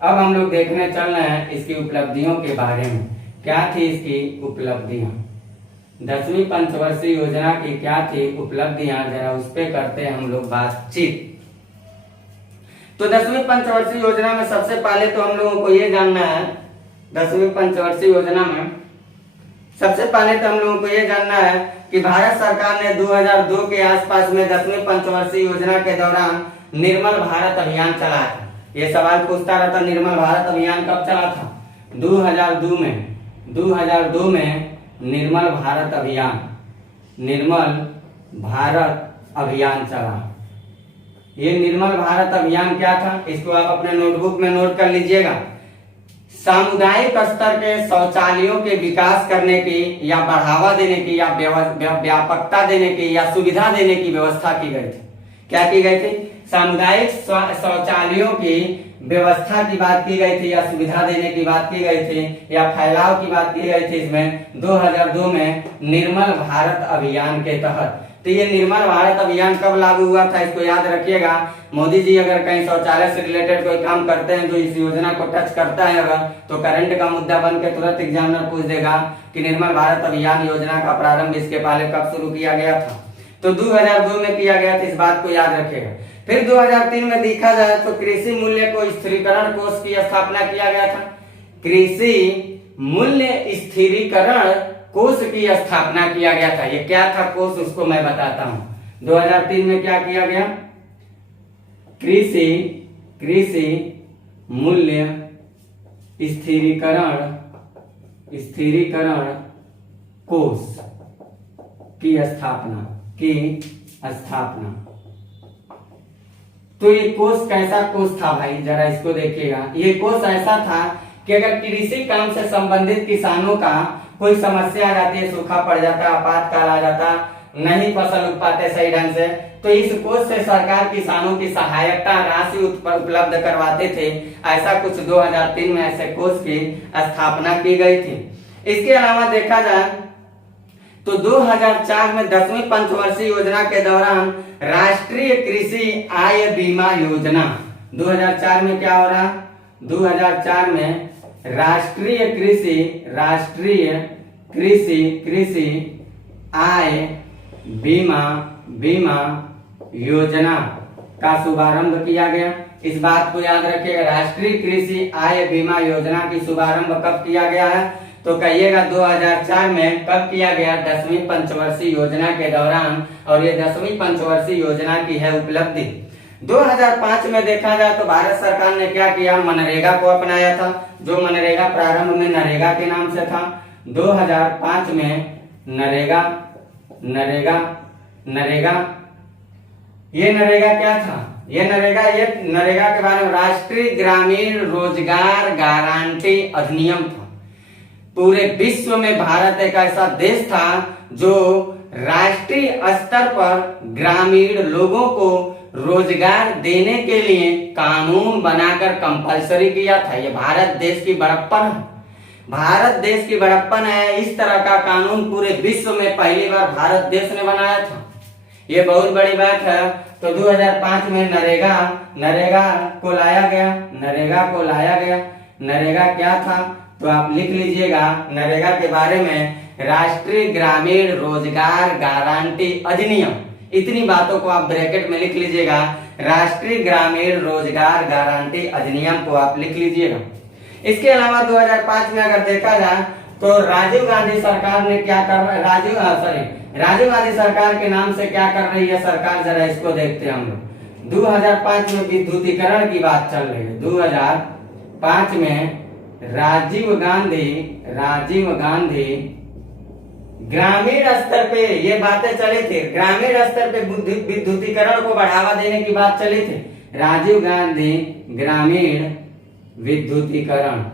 अब हम लोग देखने चल रहे हैं इसकी उपलब्धियों के बारे में। क्या थी इसकी उपलब्धियां, 10वीं पंचवर्षीय योजना की क्या थी उपलब्धियां, जरा उस पे करते हैं हम लोग बातचीत। तो 10वीं पंचवर्षीय योजना में सबसे पहले तो हम लोगों को ये जानना है, 10वीं पंचवर्षीय योजना में सबसे पहले तो हम लोगों को ये जानना है कि भारत सरकार ने 2002 के आसपास में 10वीं पंचवर्षीय योजना के दौरान निर्मल भारत अभियान चलाया था। ये सवाल पूछता रहता, निर्मल भारत अभियान कब चला था, 2002 में निर्मल भारत अभियान चला। ये निर्मल भारत अभियान क्या था, इसको आप अपने नोटबुक में नोट कर लीजिएगा। सामुदायिक स्तर के शौचालयों के विकास करने की या बढ़ावा देने की या व्यापकता देने की या सुविधा देने की व्यवस्था की गई थी। क्या की गई थी, सामुदायिक शौचालयों की व्यवस्था की बात की गई थी या सुविधा देने की बात की गई थी या फैलाव की बात की गई थी। इसमें 2002 में निर्मल भारत अभियान के तहत। तो ये निर्मल भारत अभियान कब लागू हुआ था, इसको याद रखिएगा। मोदी जी अगर कहीं शौचालय से रिलेटेड कोई काम करते हैं जो इस योजना को टच करता है अगर, तो करंट का मुद्दा बन के तुरंत एग्जामिनर पूछ देगा कि निर्मल भारत अभियान योजना का प्रारंभ इसके पहले कब शुरू किया गया था। तो 2002 में किया गया था, इस बात को याद रखिएगा। फिर 2003 में देखा जाए तो कृषि मूल्य को स्थिरीकरण कोष की स्थापना किया गया था। कृषि मूल्य स्थिरीकरण कोष की स्थापना किया गया था। ये क्या था कोष, उसको मैं बताता हूं। 2003 में क्या किया गया, कृषि मूल्य स्थिरीकरण कोष की स्थापना। तो ये कोष कैसा कोष था भाई, जरा इसको देखिएगा। ये कोष ऐसा था कि अगर कृषि काम से संबंधित किसानों का कोई समस्या आ जाती है, सूखा पड़ जाता, आपातकाल आ जाता, नहीं फसल उग पाते सही ढंग से, तो इस कोष से सरकार किसानों की सहायता राशि उपलब्ध करवाते थे। ऐसा कुछ 2003 में ऐसे कोष की स्थापना की गई थी। इसके अलावा देखा जाए तो 2004 में 10वीं पंचवर्षीय योजना के दौरान राष्ट्रीय कृषि आय बीमा योजना, 2004 में क्या हो रहा, 2004 में राष्ट्रीय कृषि आय बीमा योजना का शुभारंभ किया गया। इस बात को याद रखिएगा। राष्ट्रीय कृषि आय बीमा योजना की शुभारंभ कब किया गया है? तो कहिएगा 2004 में। कब किया गया? 10वीं पंचवर्षीय योजना के दौरान, और ये 10वीं पंचवर्षीय योजना की है उपलब्धि। 2005 में देखा जाए तो भारत सरकार ने क्या किया? मनरेगा को अपनाया था, जो मनरेगा प्रारंभ में नरेगा के नाम से था। 2005 में नरेगा ये नरेगा क्या था? ये नरेगा के बारे में राष्ट्रीय ग्रामीण रोजगार गारंटी अधिनियम था। पूरे विश्व में भारत एक ऐसा देश था जो राष्ट्रीय स्तर पर ग्रामीण लोगों को रोजगार देने के लिए कानून बनाकर कंपलसरी किया था। ये भारत देश की बड़प्पन है, भारत देश की बड़प्पन है। इस तरह का कानून पूरे विश्व में पहली बार भारत देश ने बनाया था। ये बहुत बड़ी बात है। तो 2005 में नरेगा को लाया गया। नरेगा क्या था? तो आप लिख लीजिएगा नरेगा के बारे में, राष्ट्रीय ग्रामीण रोजगार गारंटी अधिनियम। इतनी बातों को आप ब्रैकेट में लिख लीजिएगा, राष्ट्रीय ग्रामीण रोजगार गारंटी अधिनियम को आप लिख लीजिएगा। इसके अलावा 2005 में अगर देखा जाए तो राजीव गांधी सरकार ने क्या कर राजीव गांधी सरकार के नाम से क्या कर रही है सरकार, जरा इसको देखते हैं हम लोग। 2005 में विद्युतीकरण की बात चल रही है। 2005 में राजीव गांधी ग्रामीण स्तर पे ये बातें चली थी, ग्रामीण स्तर पे विद्युतीकरण को बढ़ावा देने की बात चली थी। राजीव गांधी ग्रामीण विद्युतीकरण।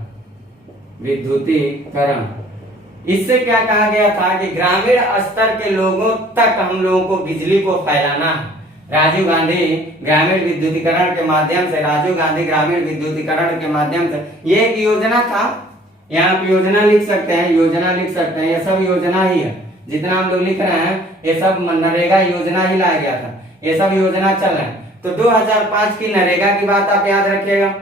इससे क्या कहा गया था कि ग्रामीण स्तर के लोगों तक हम लोगों को बिजली को फैलाना है। राजीव गांधी ग्रामीण विद्युतीकरण के माध्यम से, राजीव गांधी ग्रामीण विद्युतीकरण के माध्यम से, ये एक योजना था। यहाँ पे योजना लिख सकते हैं, ये सब योजना ही है। जितना हम लोग लिख रहे हैं ये सब नरेगा योजना ही लाया गया था, ये सब योजना चल रहा है। तो 2005 की नरेगा की बात आप याद रखिएगा।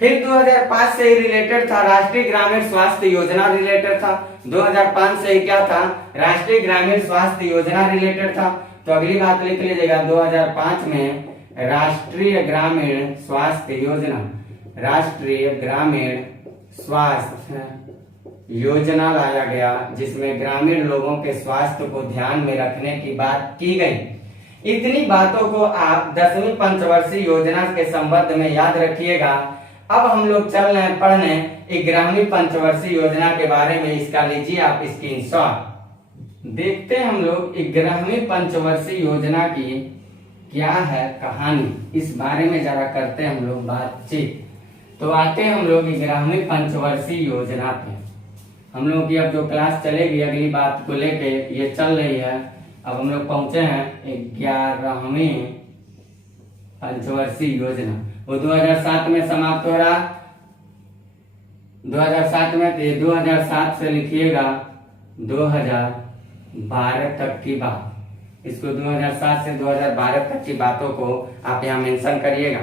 फिर 2005 से ही रिलेटेड था राष्ट्रीय ग्रामीण स्वास्थ्य योजना रिलेटेड था। 2005 से ही क्या था? राष्ट्रीय ग्रामीण स्वास्थ्य योजना रिलेटेड था। तो अगली बात लिख लीजिएगा, 2005 में राष्ट्रीय ग्रामीण स्वास्थ्य योजना लाया गया, जिसमें ग्रामीण लोगों के स्वास्थ्य को ध्यान में रखने की बात की गई। इतनी बातों को आप 10वीं पंचवर्षीय योजना के संबंध में याद रखिएगा। अब हम लोग चल रहे हैं पढ़ने 11वीं पंचवर्षीय योजना के बारे में। इसका लीजिए आप स्क्रीनशॉट। देखते हैं हम लोग 11वीं पंचवर्षीय योजना की क्या है कहानी, इस बारे में जरा करते हैं हम लोग बातचीत। तो आते हैं हम लोग 11वीं पंचवर्षीय योजना पे। हम लोग की अब जो क्लास चलेगी अगली बात को लेके ये चल रही है। अब हम लोग पहुंचे हैं 11वीं पंचवर्षीय योजना। वो 2007 में समाप्त हो रहा, 2007 में, 2007 से लिखिएगा 2012 तक की बात। इसको 2007 से 2012 तक की बातों को आप यहाँ मेंशन करिएगा।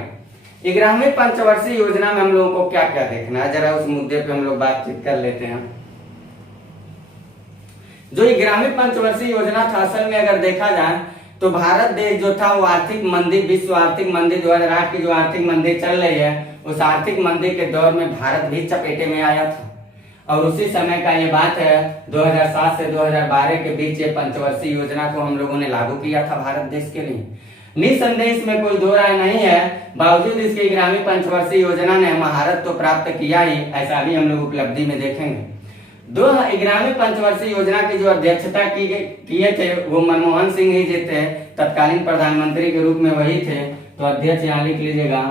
11वीं पंचवर्षीय योजना में हम लोगों को क्या क्या देखना है, जरा उस मुद्दे पे हम लोग बातचीत कर लेते हैं। जो 11वीं पंचवर्षीय योजना था, असल में अगर देखा जाए तो भारत देश जो था वो आर्थिक मंदी, विश्व आर्थिक मंदी 2008 की जो आर्थिक मंदी चल रही है, उस आर्थिक मंदी के दौर में भारत भी चपेटे में आया था। और उसी समय का ये बात है 2007 से 2012 के बीच ये पंचवर्षीय योजना को हम लोगों ने लागू किया था भारत देश के लिए। निसंदेह इसमें कोई दो राय नहीं है। बावजूद इसके 11वीं पंचवर्षीय योजना ने महारत तो प्राप्त किया ही, ऐसा भी हम लोग उपलब्धि में देखेंगे। 11वीं पंचवर्षीय योजना की जो अध्यक्षता किए थे वो मनमोहन सिंह ही जी थे, तत्कालीन प्रधानमंत्री के रूप में वही थे। तो अध्यक्ष यहाँ लिख लीजिएगा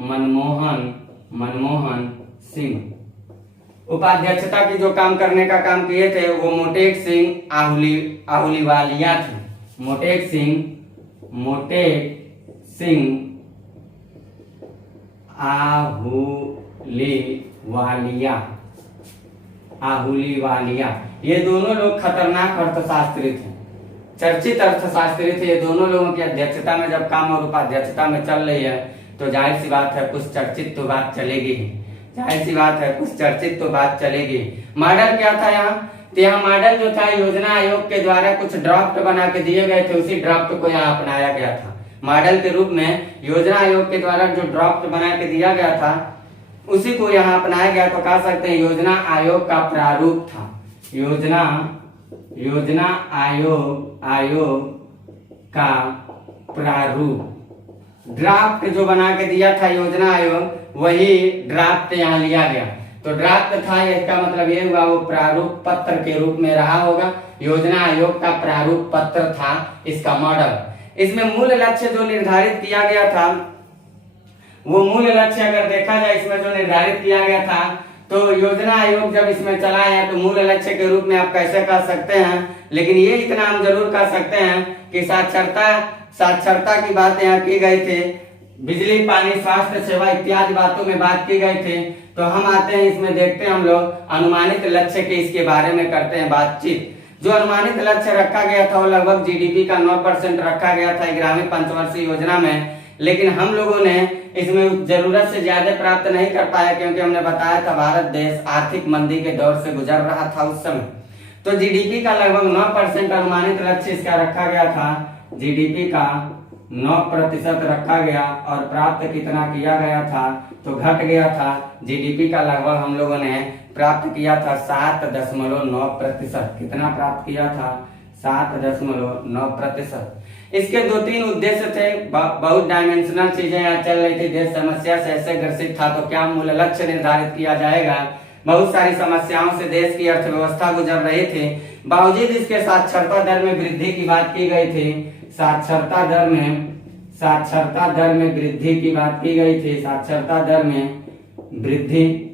मनमोहन सिंह। उपाध्यक्षता की जो काम करने का काम किए थे वो मोटेक सिंह आहूलीवालिया थे। मोटेक सिंह आहूलीवालिया, ये दोनों लोग खतरनाक अर्थशास्त्री थे, चर्चित अर्थशास्त्री थे। ये दोनों लोगों की अध्यक्षता में जब काम और उपाध्यक्षता में चल रही है तो जाहिर सी बात है कुछ चर्चित तो बात चलेगी ही, जाहिर सी बात है कुछ चर्चित तो बात चलेगी। मॉडल क्या था यहाँ? तो यहाँ मॉडल जो था योजना आयोग के द्वारा कुछ ड्राफ्ट बना के दिए गए थे, उसी ड्राफ्ट को यहाँ अपनाया गया था। मॉडल के रूप में योजना आयोग के द्वारा जो ड्राफ्ट बना के दिया गया था उसी को यहाँ अपनाया गया। तो कह सकते हैं योजना आयोग का प्रारूप था। योजना आयोग का प्रारूप ड्राफ्ट जो बना के दिया था योजना आयोग, वही ड्राफ्ट यहाँ लिया गया। तो ड्राफ्ट था, इसका मतलब ये हुआ वो प्रारूप पत्र के रूप में रहा होगा। योजना आयोग का प्रारूप पत्र था इसका मॉडल। इसमें मूल लक्ष्य जो निर्धारित किया गया था, वो मूल लक्ष्य अगर देखा जाए इसमें जो निर्धारित किया गया था, तो योजना आयोग जब इसमें चला है तो मूल लक्ष्य के रूप में आप कैसे कह सकते हैं, लेकिन ये इतना हम जरूर कह सकते हैं कि साक्षरता की बात यहाँ की गई थी, बिजली, पानी, स्वास्थ्य सेवा इत्यादि बातों में बात की गई थी। तो हम आते हैं इसमें देखते हैं हम लोग अनुमानित लक्ष्य के इसके बारे में करते हैं बातचीत। जो अनुमानित लक्ष्य रखा गया था वो लगभग जीडीपी का 9% रखा गया था 11वीं पंचवर्षीय योजना में, लेकिन हम लोगों ने इसमें जरूरत से ज्यादा प्राप्त नहीं कर पाया, क्योंकि हमने बताया था भारत देश आर्थिक मंदी के दौर से गुजर रहा था उस समय। तो जीडीपी का लगभग 9% अनुमानित लक्ष्य इसका रखा गया था। जीडीपी का 9% रखा गया और प्राप्त कितना किया गया था, तो घट गया था। जीडीपी का लगभग हम लोगों ने प्राप्त किया था 7.9%। कितना प्राप्त किया था? 7.9%। इसके 2-3 उद्देश्य थे। बहुत डायमेंशनल चीजें यहाँ चल रही थी, देश समस्या से ऐसे ग्रसित था, तो क्या मूल लक्ष्य निर्धारित किया जाएगा। बहुत सारी समस्याओं से देश की अर्थव्यवस्था गुजर रही थी। बावजूद इसके साक्षरता दर में वृद्धि की बात की गई थी। साक्षरता दर में वृद्धि की बात की गई थी। साक्षरता दर में वृद्धि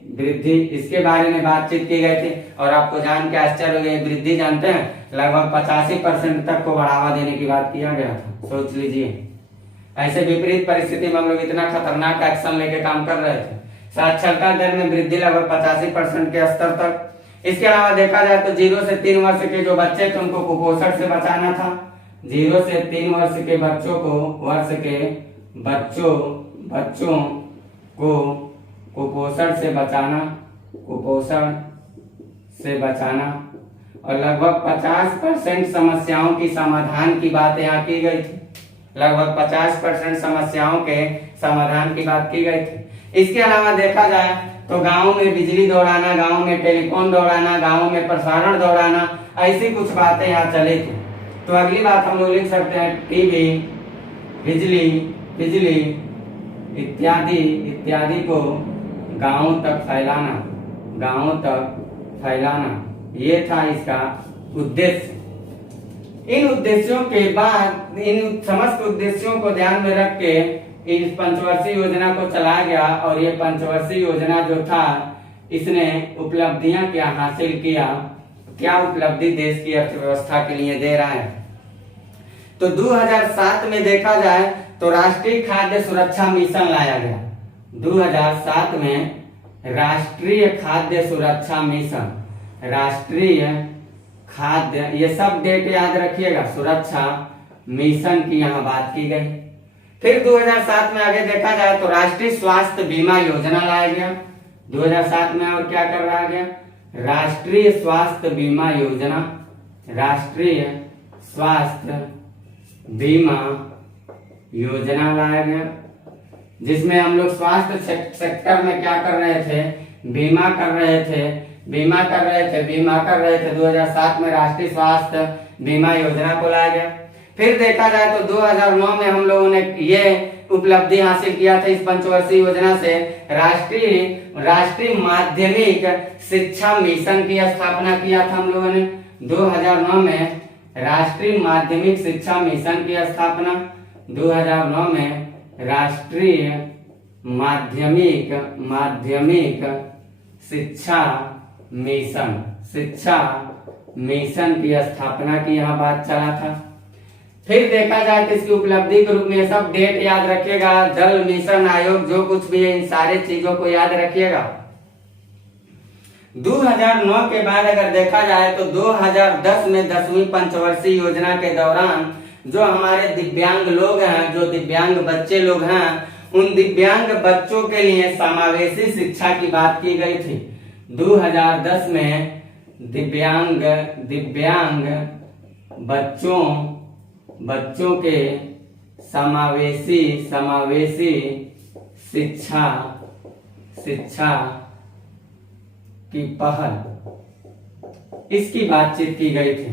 इसके बारे में बातचीत की गई थी। और आपको जान के आश्चर्य हो गया, वृद्धि जानते हैं लगभग 85% तक को बढ़ावा देने की बात किया गया था। सोच लीजिए, ऐसे विपरीत परिस्थिति में हम लोग इतना खतरनाक एक्शन लेके काम कर रहे थे। साक्षरता दर में वृद्धि लगभग 85% के स्तर तक। इसके अलावा देखा जाए तो 0 से 3 वर्ष के जो बच्चे थे उनको कुपोषण से बचाना था। 0 से 3 वर्ष के बच्चों को कुपोषण से बचाना और लगभग 50% समस्याओं की समाधान की बात यहाँ की गई थी। लगभग 50% समस्याओं के समाधान की बात की गई थी। इसके अलावा देखा जाए तो गांव में बिजली दौड़ाना, गांव में टेलीफोन दौड़ाना, गांव में प्रसारण दौड़ाना, ऐसी कुछ बातें यहाँ चली थी। तो अगली बात हम लोग लिख सकते हैं टीवी, बिजली इत्यादि को गांवों तक फैलाना, ये था इसका उद्देश्य। इन उद्देश्यों के बाद इन समस्त उद्देश्यों को ध्यान में रख के इस पंचवर्षीय योजना को चलाया गया। और ये पंचवर्षीय योजना जो था, इसने उपलब्धियां क्या हासिल किया, क्या उपलब्धि देश की अर्थव्यवस्था के लिए दे रहा है। तो 2007 में देखा जाए तो राष्ट्रीय खाद्य सुरक्षा मिशन लाया गया। 2007 में राष्ट्रीय खाद्य सुरक्षा मिशन, राष्ट्रीय खाद्य, ये सब डेट याद रखिएगा, सुरक्षा मिशन की यहाँ बात की गई। फिर 2007 में आगे देखा जाए तो राष्ट्रीय स्वास्थ्य बीमा योजना लाया गया। 2007 में और क्या कर रहा गया? राष्ट्रीय स्वास्थ्य बीमा योजना, राष्ट्रीय स्वास्थ्य बीमा योजना लाया गया, जिसमें हम लोग स्वास्थ्य सेक्टर में क्या कर रहे थे? बीमा कर रहे थे। 2007 में राष्ट्रीय स्वास्थ्य बीमा योजना को लाया गया। फिर देखा जाए तो 2009 में हम लोगों ने ये उपलब्धि हासिल किया था इस पंचवर्षीय योजना से, राष्ट्रीय माध्यमिक शिक्षा मिशन की स्थापना किया था हम लोगों ने। 2009 में राष्ट्रीय माध्यमिक शिक्षा मिशन की स्थापना, 2009 में राष्ट्रीय माध्यमिक शिक्षा मिशन की स्थापना की यहाँ बात चला था। फिर देखा जाए तो इसकी उपलब्धि के रूप में सब डेट याद रखिएगा, जल मिशन आयोग, जो कुछ भी है इन सारी चीजों को याद रखिएगा। 2009 के बाद अगर देखा जाए तो 2010 में 10वीं पंचवर्षीय योजना के दौरान जो हमारे दिव्यांग लोग हैं, जो दिव्यांग बच्चे लोग हैं, उन दिव्यांग बच्चों के लिए समावेशी शिक्षा की बात की गई थी। 2010 में दिव्यांग बच्चों के समावेशी समावेशी शिक्षा शिक्षा की पहल, इसकी बातचीत की गई थी।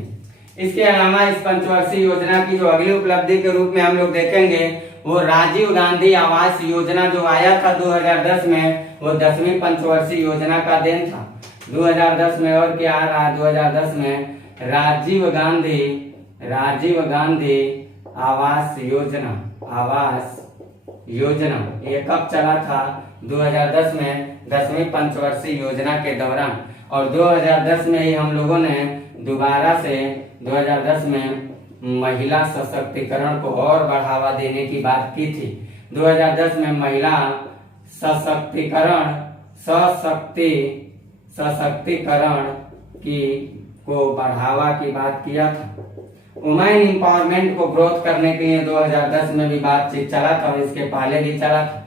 इसके अलावा इस पंचवर्षीय योजना की जो अगली उपलब्धि के रूप में हम लोग देखेंगे वो राजीव गांधी आवास योजना जो आया था 2010 में, वो 10वीं पंचवर्षीय योजना का देन था 2010 में। और क्या आ रहा है 2010 में? राजीव गांधी आवास योजना ये कब चला था? 2010 में 10वीं पंचवर्षीय योजना के दौरान। और 2010 में ही हम लोगों ने दोबारा से 2010 में महिला सशक्तिकरण को और बढ़ावा देने की बात की थी। 2010 में महिला सशक्तिकरण को बढ़ावा की बात किया था। वुमेन एम्पावरमेंट को ग्रोथ करने के लिए 2010 में भी बातचीत चला था और इसके पहले भी चला था।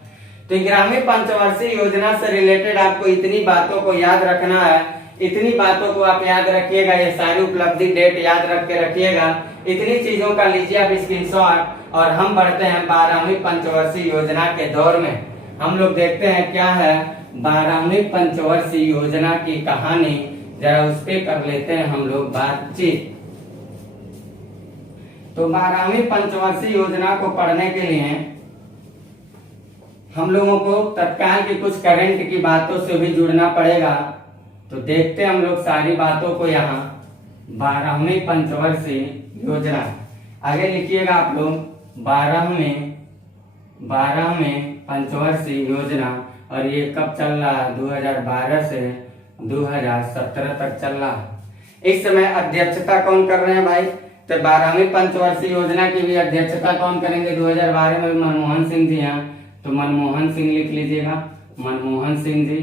तो ग्रामीण पंचवर्षीय योजना से रिलेटेड आपको इतनी बातों को याद रखना है, इतनी बातों को आप याद रखिएगा, ये सारी उपलब्धि डेट याद रख के रखिएगा। इतनी चीजों का लीजिए आप स्क्रीनशॉट। और हम बढ़ते हैं 12वीं पंचवर्षीय योजना के दौर में। हम लोग देखते हैं क्या है 12वीं पंचवर्षीय योजना की कहानी, जरा उस पे कर लेते हैं हम लोग बातचीत। तो 12वीं पंचवर्षीय योजना को पढ़ने के लिए हम लोगों को तत्काल की कुछ करंट की बातों से भी जुड़ना पड़ेगा। तो देखते हैं हम लोग सारी बातों को यहाँ 12वीं पंचवर्षीय योजना, आगे लिखिएगा आप लोग 12वीं पंचवर्षीय योजना। और ये कब चल रहा है? 2012 से 2017 तक चल रहा है। इस समय अध्यक्षता कौन कर रहे हैं भाई? तो 12वीं पंचवर्षीय योजना की भी अध्यक्षता कौन करेंगे? 2012 में मनमोहन सिंह जी हैं, तो मनमोहन सिंह लिख लीजिएगा, मनमोहन सिंह जी।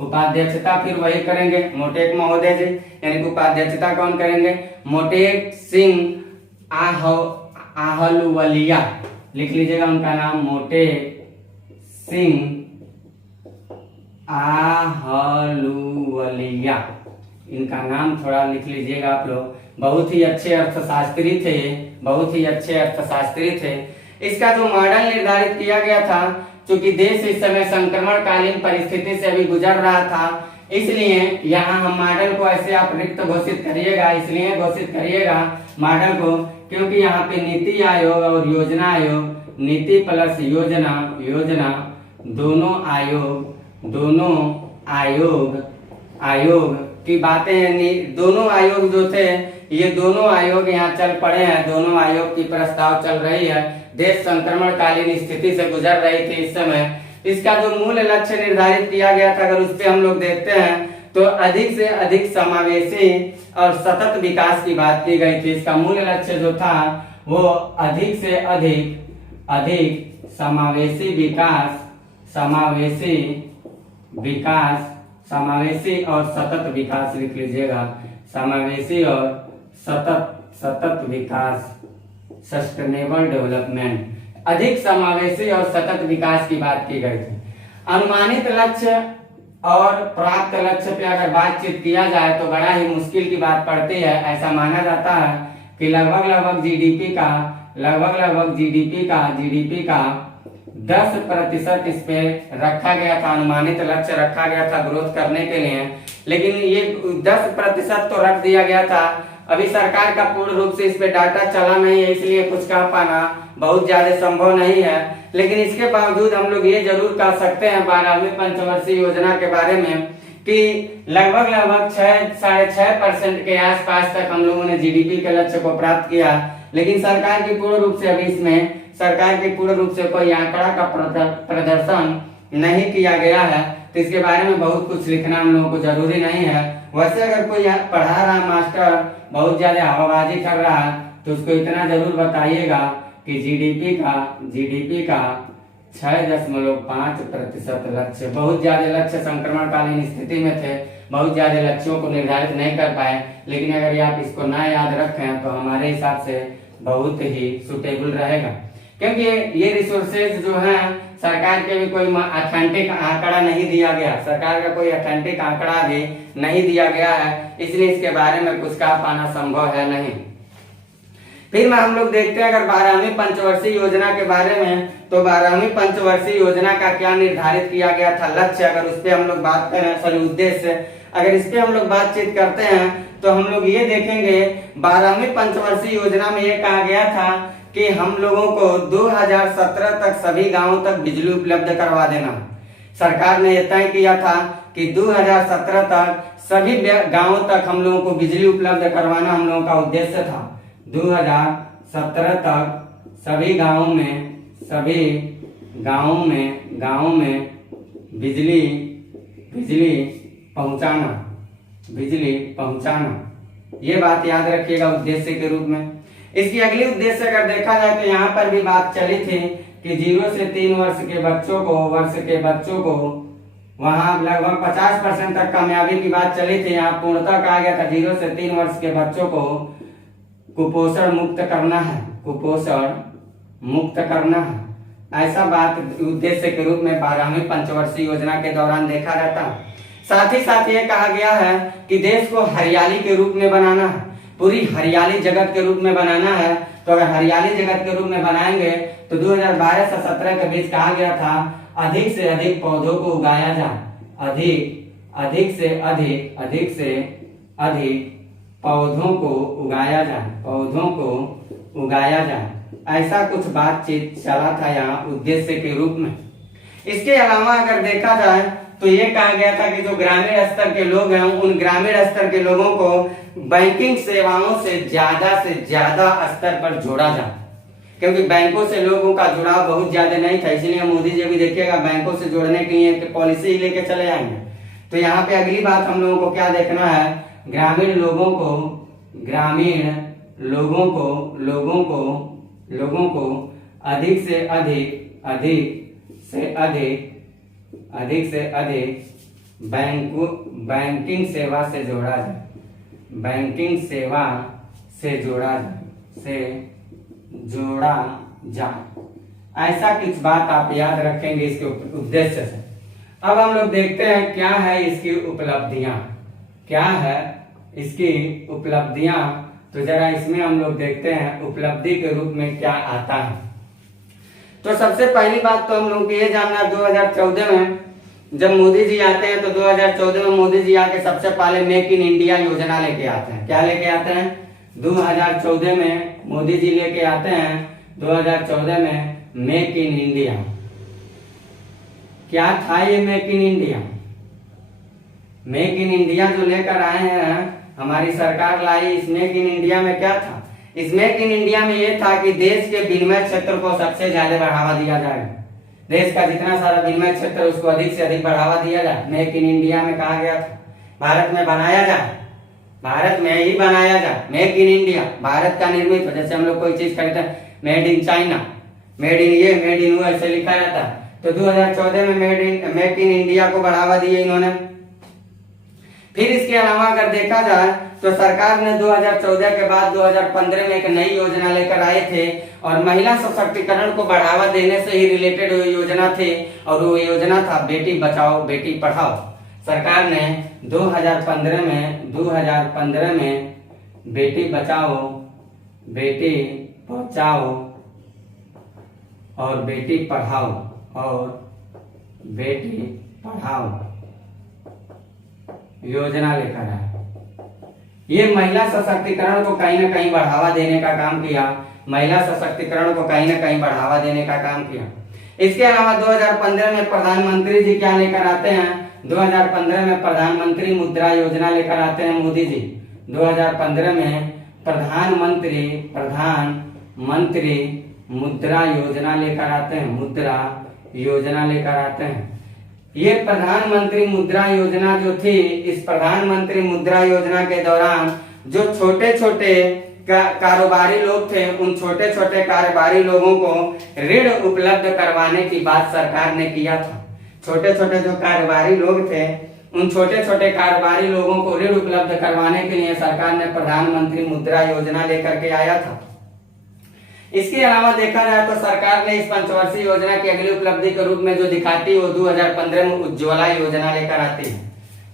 उपाध्यक्षता फिर वही करेंगे मोटेक महोदय जी, यानी कि उपाध्यक्षता कौन करेंगे? मोटेक सिंह आहलुवालिया, लिख लीजिएगा उनका नाम, मोटेक सिंह आहलुवालिया, इनका नाम थोड़ा लिख लीजिएगा आप लोग। बहुत ही अच्छे अर्थशास्त्री थे, बहुत ही अच्छे अर्थशास्त्री थे। इसका जो मॉडल निर्धारित किया गया था, क्योंकि देश इस समय संक्रमणकालीन परिस्थिति से अभी गुजर रहा था, इसलिए यहाँ हम मॉडल को ऐसे आप रिक्त घोषित करिएगा, इसलिए घोषित करिएगा मॉडल को क्योंकि यहाँ पे नीति आयोग और योजना आयोग, नीति प्लस योजना दोनों आयोग की बातें, दोनों आयोग जो थे ये दोनों आयोग यहाँ चल पड़े हैं, दोनों आयोग की प्रस्ताव चल रही है। देश संक्रमणकालीन स्थिति से गुजर रही थी इस समय। इसका जो मूल लक्ष्य निर्धारित किया गया था, अगर उस पे हम लोग देखते हैं तो अधिक से अधिक समावेशी और सतत विकास की बात की गई थी। इसका मूल लक्ष्य जो था वो अधिक से अधिक समावेशी और सतत विकास, लिख लीजिएगा, समावेशी और सतत विकास, सस्टेनेबल डेवलपमेंट, अधिक समावेशी और सतत विकास की बात की गई थी। अनुमानित लक्ष्य और प्राप्त लक्ष्य पे अगर बातचीत किया जाए तो बड़ा ही मुश्किल की बात पड़ती है। ऐसा माना जाता है कि लगभग जीडीपी का 10% इस पे रखा गया था, अनुमानित लक्ष्य रखा गया था ग्रोथ करने के लिए। लेकिन ये 10% तो रख दिया गया था, अभी सरकार का पूर्ण रूप से इस पे डाटा चला नहीं है, इसलिए कुछ कह पाना बहुत ज्यादा संभव नहीं है। लेकिन इसके बावजूद हम लोग ये जरूर कह सकते हैं 12वीं पंचवर्षीय योजना के बारे में कि लगभग 6.5% के आसपास तक हम लोगों ने जीडीपी के लक्ष्य को प्राप्त किया। लेकिन सरकार की पूर्ण रूप से अभी इसमें कोई आंकड़ा का प्रदर्शन नहीं किया गया है, तो इसके बारे में बहुत कुछ लिखना हम लोगों को जरूरी नहीं है। वैसे अगर कोई पढ़ा रहा मास्टर बहुत ज्यादा हवाबाजी कर रहा है तो उसको इतना जरूर बताइएगा कि जीडीपी का 6.5% लक्ष्य, बहुत ज्यादा लक्ष्य संक्रमणकालीन स्थिति में थे, बहुत ज्यादा लक्ष्यों को निर्धारित नहीं कर पाए। लेकिन अगर आप इसको ना याद रखें तो हमारे हिसाब से बहुत ही सुटेबल रहेगा, क्योंकि ये रिसोर्सेज जो है सरकार के भी कोई ऑथेंटिक आंकड़ा नहीं दिया गया, सरकार का कोई ऑथेंटिक आंकड़ा भी नहीं दिया गया है, इसलिए इसके बारे में कुछ कह पाना संभव है नहीं। फिर में हम लोग देखते हैं अगर 12वीं पंचवर्षीय योजना के बारे में, तो 12वीं पंचवर्षीय योजना का क्या निर्धारित किया गया था लक्ष्य, अगर उस पर हम लोग बात करें, सॉरी उद्देश्य, अगर इस पे हम लोग बातचीत करते हैं तो हम लोग ये देखेंगे 12वीं पंचवर्षीय योजना में ये कहा गया था कि हम लोगों को 2017 तक सभी गांवों तक बिजली उपलब्ध करवा देना। सरकार ने यह तय किया था कि 2017 तक सभी गांवों तक हम लोगों को बिजली उपलब्ध करवाना हम लोगों का उद्देश्य था। 2017 तक सभी गांवों में बिजली पहुंचाना, ये बात याद रखिएगा उद्देश्य के रूप में। इसकी अगली उद्देश्य अगर देखा जाए तो यहाँ पर भी बात चली थी कि 0 से 3 वर्ष के बच्चों को वहां लगभग 50% तक कामयाबी की बात चली थी। यहाँ पूर्णतः कहा गया था 0 से 3 वर्ष के बच्चों को कुपोषण मुक्त करना है, ऐसा बात उद्देश्य के रूप में 12वीं पंचवर्षीय योजना के दौरान देखा जाता है। साथ ही साथ ये कहा गया है कि देश को हरियाली के रूप में बनाना है, पूरी हरियाली जगत के रूप में बनाना है। तो अगर हरियाली जगत के रूप में बनाएंगे तो 2012 से 17 के बीच कहा गया था अधिक से अधिक पौधों को उगाया जाए, अधिक से अधिक पौधों को उगाया जाए, ऐसा कुछ बातचीत चला था यहाँ उद्देश्य के रूप में। इसके अलावा अगर देखा जाए तो ये कहा गया था कि जो ग्रामीण स्तर के लोग हैं उन ग्रामीण स्तर के लोगों को बैंकिंग सेवाओं से ज्यादा स्तर पर जोड़ा जाए, क्योंकि बैंकों से लोगों का जुड़ाव बहुत ज्यादा नहीं था। इसलिए मोदी जी भी देखिएगा बैंकों से जोड़ने के लिए पॉलिसी लेके चले आएंगे। तो यहाँ पे अगली बात हम लोगों को क्या देखना है, ग्रामीण लोगों को अधिक से अधिक बैंकिंग सेवा से जोड़ा जाए, ऐसा कुछ बात आप याद रखेंगे इसके उद्देश्य से। अब हम लोग देखते हैं क्या है इसकी उपलब्धियां, तो जरा इसमें हम लोग देखते हैं उपलब्धि के रूप में क्या आता है। तो सबसे पहली बात तो हम लोग को ये जानना, 2014 में जब मोदी जी आते हैं तो 2014 में मोदी जी आके सबसे पहले मेक इन इंडिया योजना लेके आते हैं। क्या लेके आते हैं? 2014 में मोदी जी लेके आते हैं 2014 में मेक इन इंडिया। क्या था ये make in India? Make in India जो लेकर आए हैं हमारी सरकार लाई, इस मेक इन इंडिया में क्या था? इस मेक इन इंडिया में ये था कि देश के विनिमय क्षेत्र को सबसे ज्यादा बढ़ावा दिया जाए। देश का जितना सारा विनिमय क्षेत्र उसको अधिक से अधिक बढ़ावा दिया जाए। मेक इन इंडिया में कहा गया था भारत में बनाया जाए, भारत में ही बनाया जाए। मेक इन इंडिया, भारत का निर्मित हो। जैसे हम लोग कोई चीज खरीदते हैं made in China, made in ये, मेड इन वो, ऐसे लिखा जाता है। तो 2014 में मेक इन इंडिया को बढ़ावा दिया इन्होंने। फिर इसके अलावा अगर देखा जाए तो सरकार ने 2014 के बाद 2015 में एक नई योजना लेकर आए थे और महिला सशक्तिकरण को बढ़ावा देने से ही रिलेटेड योजना थे, और वो योजना था बेटी बचाओ बेटी पढ़ाओ। सरकार ने 2015 में बेटी बचाओ बेटी पढ़ाओ योजना लेकर आए। ये महिला सशक्तिकरण को कहीं ना कहीं बढ़ावा देने का काम किया, इसके अलावा 2015 में प्रधानमंत्री जी क्या लेकर आते हैं? 2015 में प्रधानमंत्री मुद्रा योजना लेकर आते हैं मोदी जी। 2015 में प्रधानमंत्री मुद्रा योजना लेकर आते हैं। ये प्रधानमंत्री मुद्रा योजना जो थी, इस प्रधानमंत्री मुद्रा योजना के दौरान जो छोटे छोटे कारोबारी लोग थे उन छोटे छोटे कारोबारी लोगों को ऋण उपलब्ध करवाने की बात सरकार ने किया था। छोटे छोटे जो कारोबारी लोग थे उन छोटे छोटे कारोबारी लोगों को ऋण उपलब्ध करवाने के लिए सरकार ने प्रधानमंत्री मुद्रा योजना लेकर के आया था। इसके अलावा देखा जाए तो सरकार ने इस पंचवर्षीय योजना की अगली उपलब्धि के रूप में जो दिखाती है वो 2015 में उज्ज्वला योजना लेकर आती है।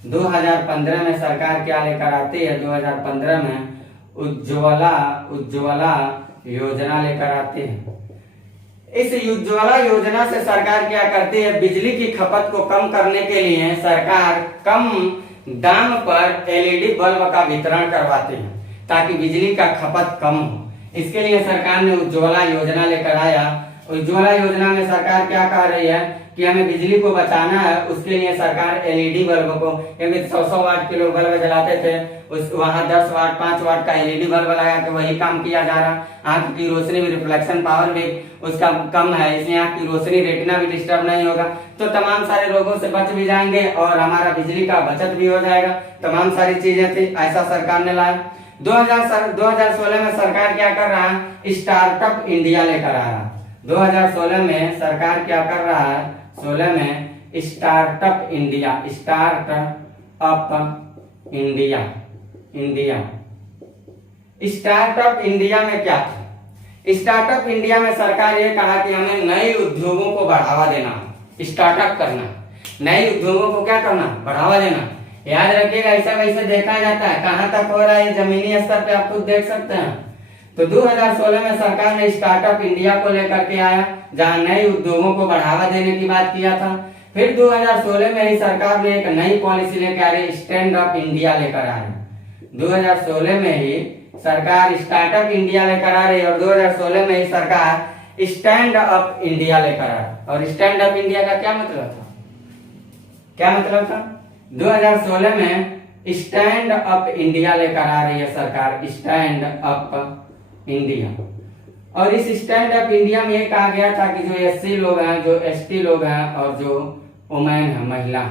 2015 में सरकार क्या लेकर आती है? 2015 में उज्ज्वला योजना लेकर आती है। इस उज्ज्वला योजना से सरकार क्या करती है, बिजली की खपत को कम करने के लिए सरकार कम दाम पर एलईडी बल्ब का वितरण करवाती है ताकि बिजली का खपत कम हो। इसके लिए सरकार ने उज्ज्वला योजना लेकर आया। उज्ज्वला योजना में सरकार क्या कह रही है कि हमें बिजली को बचाना है, उसके लिए सरकार एलईडी बल्ब को, क्योंकि 100 वाट के लोग बल्ब जलाते थे, उस वहां 10 वाट 5 वाट का एलईडी बल्ब लगा के वही काम किया जा रहा। आंख की रोशनी भी, रिफ्लेक्शन पावर भी उसका कम है, इसलिए आंख की रोशनी, रेटिना भी डिस्टर्ब नहीं होगा, तो तमाम सारे रोगों से बच भी जाएंगे और हमारा बिजली का बचत भी हो जाएगा। तमाम सारी चीजें थी, ऐसा सरकार ने लाया। 2016 में सरकार क्या कर रहा है, स्टार्टअप इंडिया लेकर आ रहा है। 2016 में सरकार क्या कर रहा है, 16 में startup India, startup India, startup India में क्या था? स्टार्टअप इंडिया में सरकार ये कहा कि हमें नए उद्योगों को बढ़ावा देना, स्टार्टअप करना, नए उद्योगों को क्या करना, बढ़ावा देना। याद रखिएगा, ऐसा वैसे देखा जाता है, कहां तक हो रहा है जमीनी स्तर पे आप खुद देख सकते हैं। तो 2016 में सरकार ने स्टार्टअप इंडिया को लेकर के आया, जहां नए उद्योगों को बढ़ावा देने की बात किया था। फिर 2016 में ही सरकार ने एक नई पॉलिसी लेकर आ रही, स्टैंड अप इंडिया लेकर आ रही। 2016 में ही सरकार स्टार्टअप इंडिया लेकर आ रही और 2016 में ही सरकार स्टैंड अप इंडिया लेकर आ रही। और स्टैंड अप इंडिया का क्या मतलब था, क्या मतलब था? 2016 में स्टैंड अप इंडिया लेकर आ रही है सरकार, स्टैंड अप इंडिया। और इस स्टैंड अप इंडिया में ये कहा गया था कि जो एससी लोग हैं, जो एसटी लोग हैं और जो वुमेन है, महिला,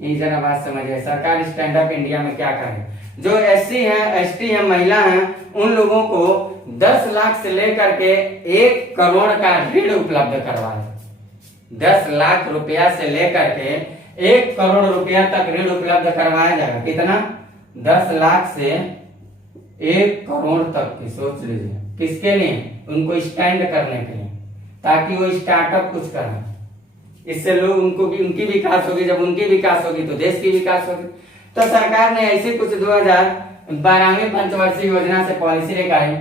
ये जरा बात समझिए। सरकार स्टैंड अप इंडिया में क्या करे, जो एससी है, एसटी है, महिला है, उन लोगों को 10 लाख से लेकर के 1 करोड़ का ऋण उपलब्ध करवाए। 10 लाख रुपया से लेकर के 1 करोड़ रुपया तक ऋण उपलब्ध करवाया जाएगा। कितना? 10 लाख से 1 करोड़ तक की, सोच लीजिए। किसके लिए? उनको स्टैंड करने के लिए, ताकि वो स्टार्टअप कुछ करें। इससे लोग उनको भी, उनकी विकास होगी, जब उनकी विकास होगी तो देश की विकास होगी। तो सरकार ने ऐसी कुछ 2012 पंचवर्षीय योजना से पॉलिसी लेकर आई।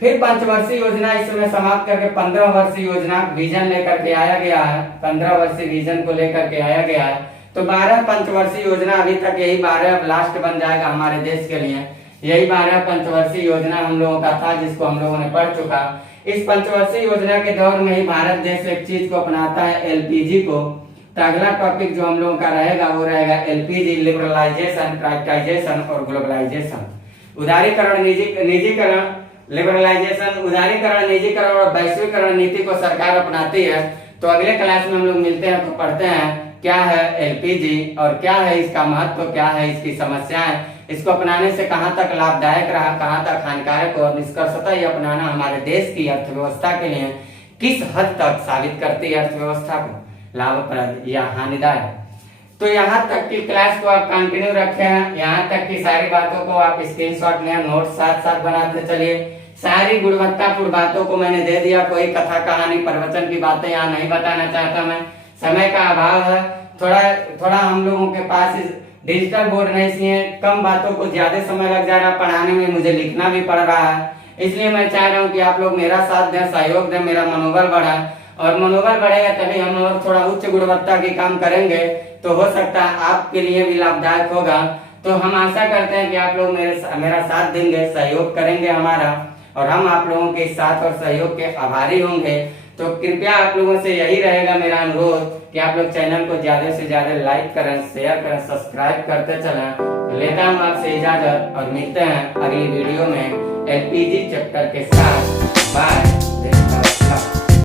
फिर पंचवर्षीय योजना इस समय समाप्त करके 15 वर्षीय योजना विजन लेकर के आया गया है। 15 वर्षीय विजन को लेकर के आया गया है। तो 12 पंचवर्षीय योजना, अभी तक यही 12 अब लास्ट बन जाएगा हमारे देश के लिए। यही 12 पंचवर्षीय योजना हम लोगों का था, जिसको हम लोगों ने पढ़ चुका। इस पंचवर्षीय योजना के दौर में ही भारत देश एक चीज को अपनाता है, एलपीजी को। तो अगला टॉपिक जो हम लोगों का रहेगा वो रहेगा एलपीजी, लिबरलाइजेशन, प्राइवेटाइजेशन और ग्लोबलाइजेशन। उदारीकरण, निजीकरण, लिबरलाइजेशन, उदारीकरण, निजीकरण और वैश्वीकरण नीति को सरकार अपनाती है। तो अगले क्लास में हम लोग मिलते हैं तो पढ़ते हैं क्या है एलपीजी और क्या है इसका महत्व, क्या है इसकी समस्याएं, इसको अपनाने से कहां तक लाभदायक रहा, कहां तक हानिकारक, और निष्कर्षतः ये अपनाना हमारे देश की अर्थव्यवस्था के लिए किस हद तक साबित करती है अर्थव्यवस्था को लाभप्रद या हानिदायक। तो यहाँ तक की क्लास को आप कंटिन्यू रखे हैं, यहाँ तक की सारी बातों को आप स्क्रीनशॉट में नोट साथ साथ बनाते चलिए। सारी गुणवत्तापूर्ण बातों को मैंने दे दिया, कोई कथा कहानी प्रवचन की बातें यहाँ नहीं बताना चाहता मैं, समय का अभाव है। थोड़ा हम लोगों के पास डिजिटल बोर्ड नहीं, इसलिए कम बातों को ज्यादा समय लग जा रहा है पढ़ाने में, मुझे लिखना भी पड़ रहा है। इसलिए मैं चाह रहा हूँ कि आप लोग मेरा साथ दें, सहयोग दें, मेरा मनोबल बढ़ाए, और मनोबल बढ़ेगा तभी हम और थोड़ा उच्च गुणवत्ता के काम करेंगे, तो हो सकता है आपके लिए भी लाभदायक होगा। तो हम आशा करते हैं कि आप लोग मेरा साथ देंगे, सहयोग करेंगे हमारा, और हम आप लोगों के साथ और सहयोग के आभारी होंगे। तो कृपया आप लोगों से यही रहेगा मेरा अनुरोध कि आप लोग चैनल को ज्यादा से ज्यादा लाइक करें, शेयर करें, सब्सक्राइब करते चलें। लेता हूँ आपसे इजाजत और मिलते हैं अगली वीडियो में एलपीजी चैप्टर के साथ।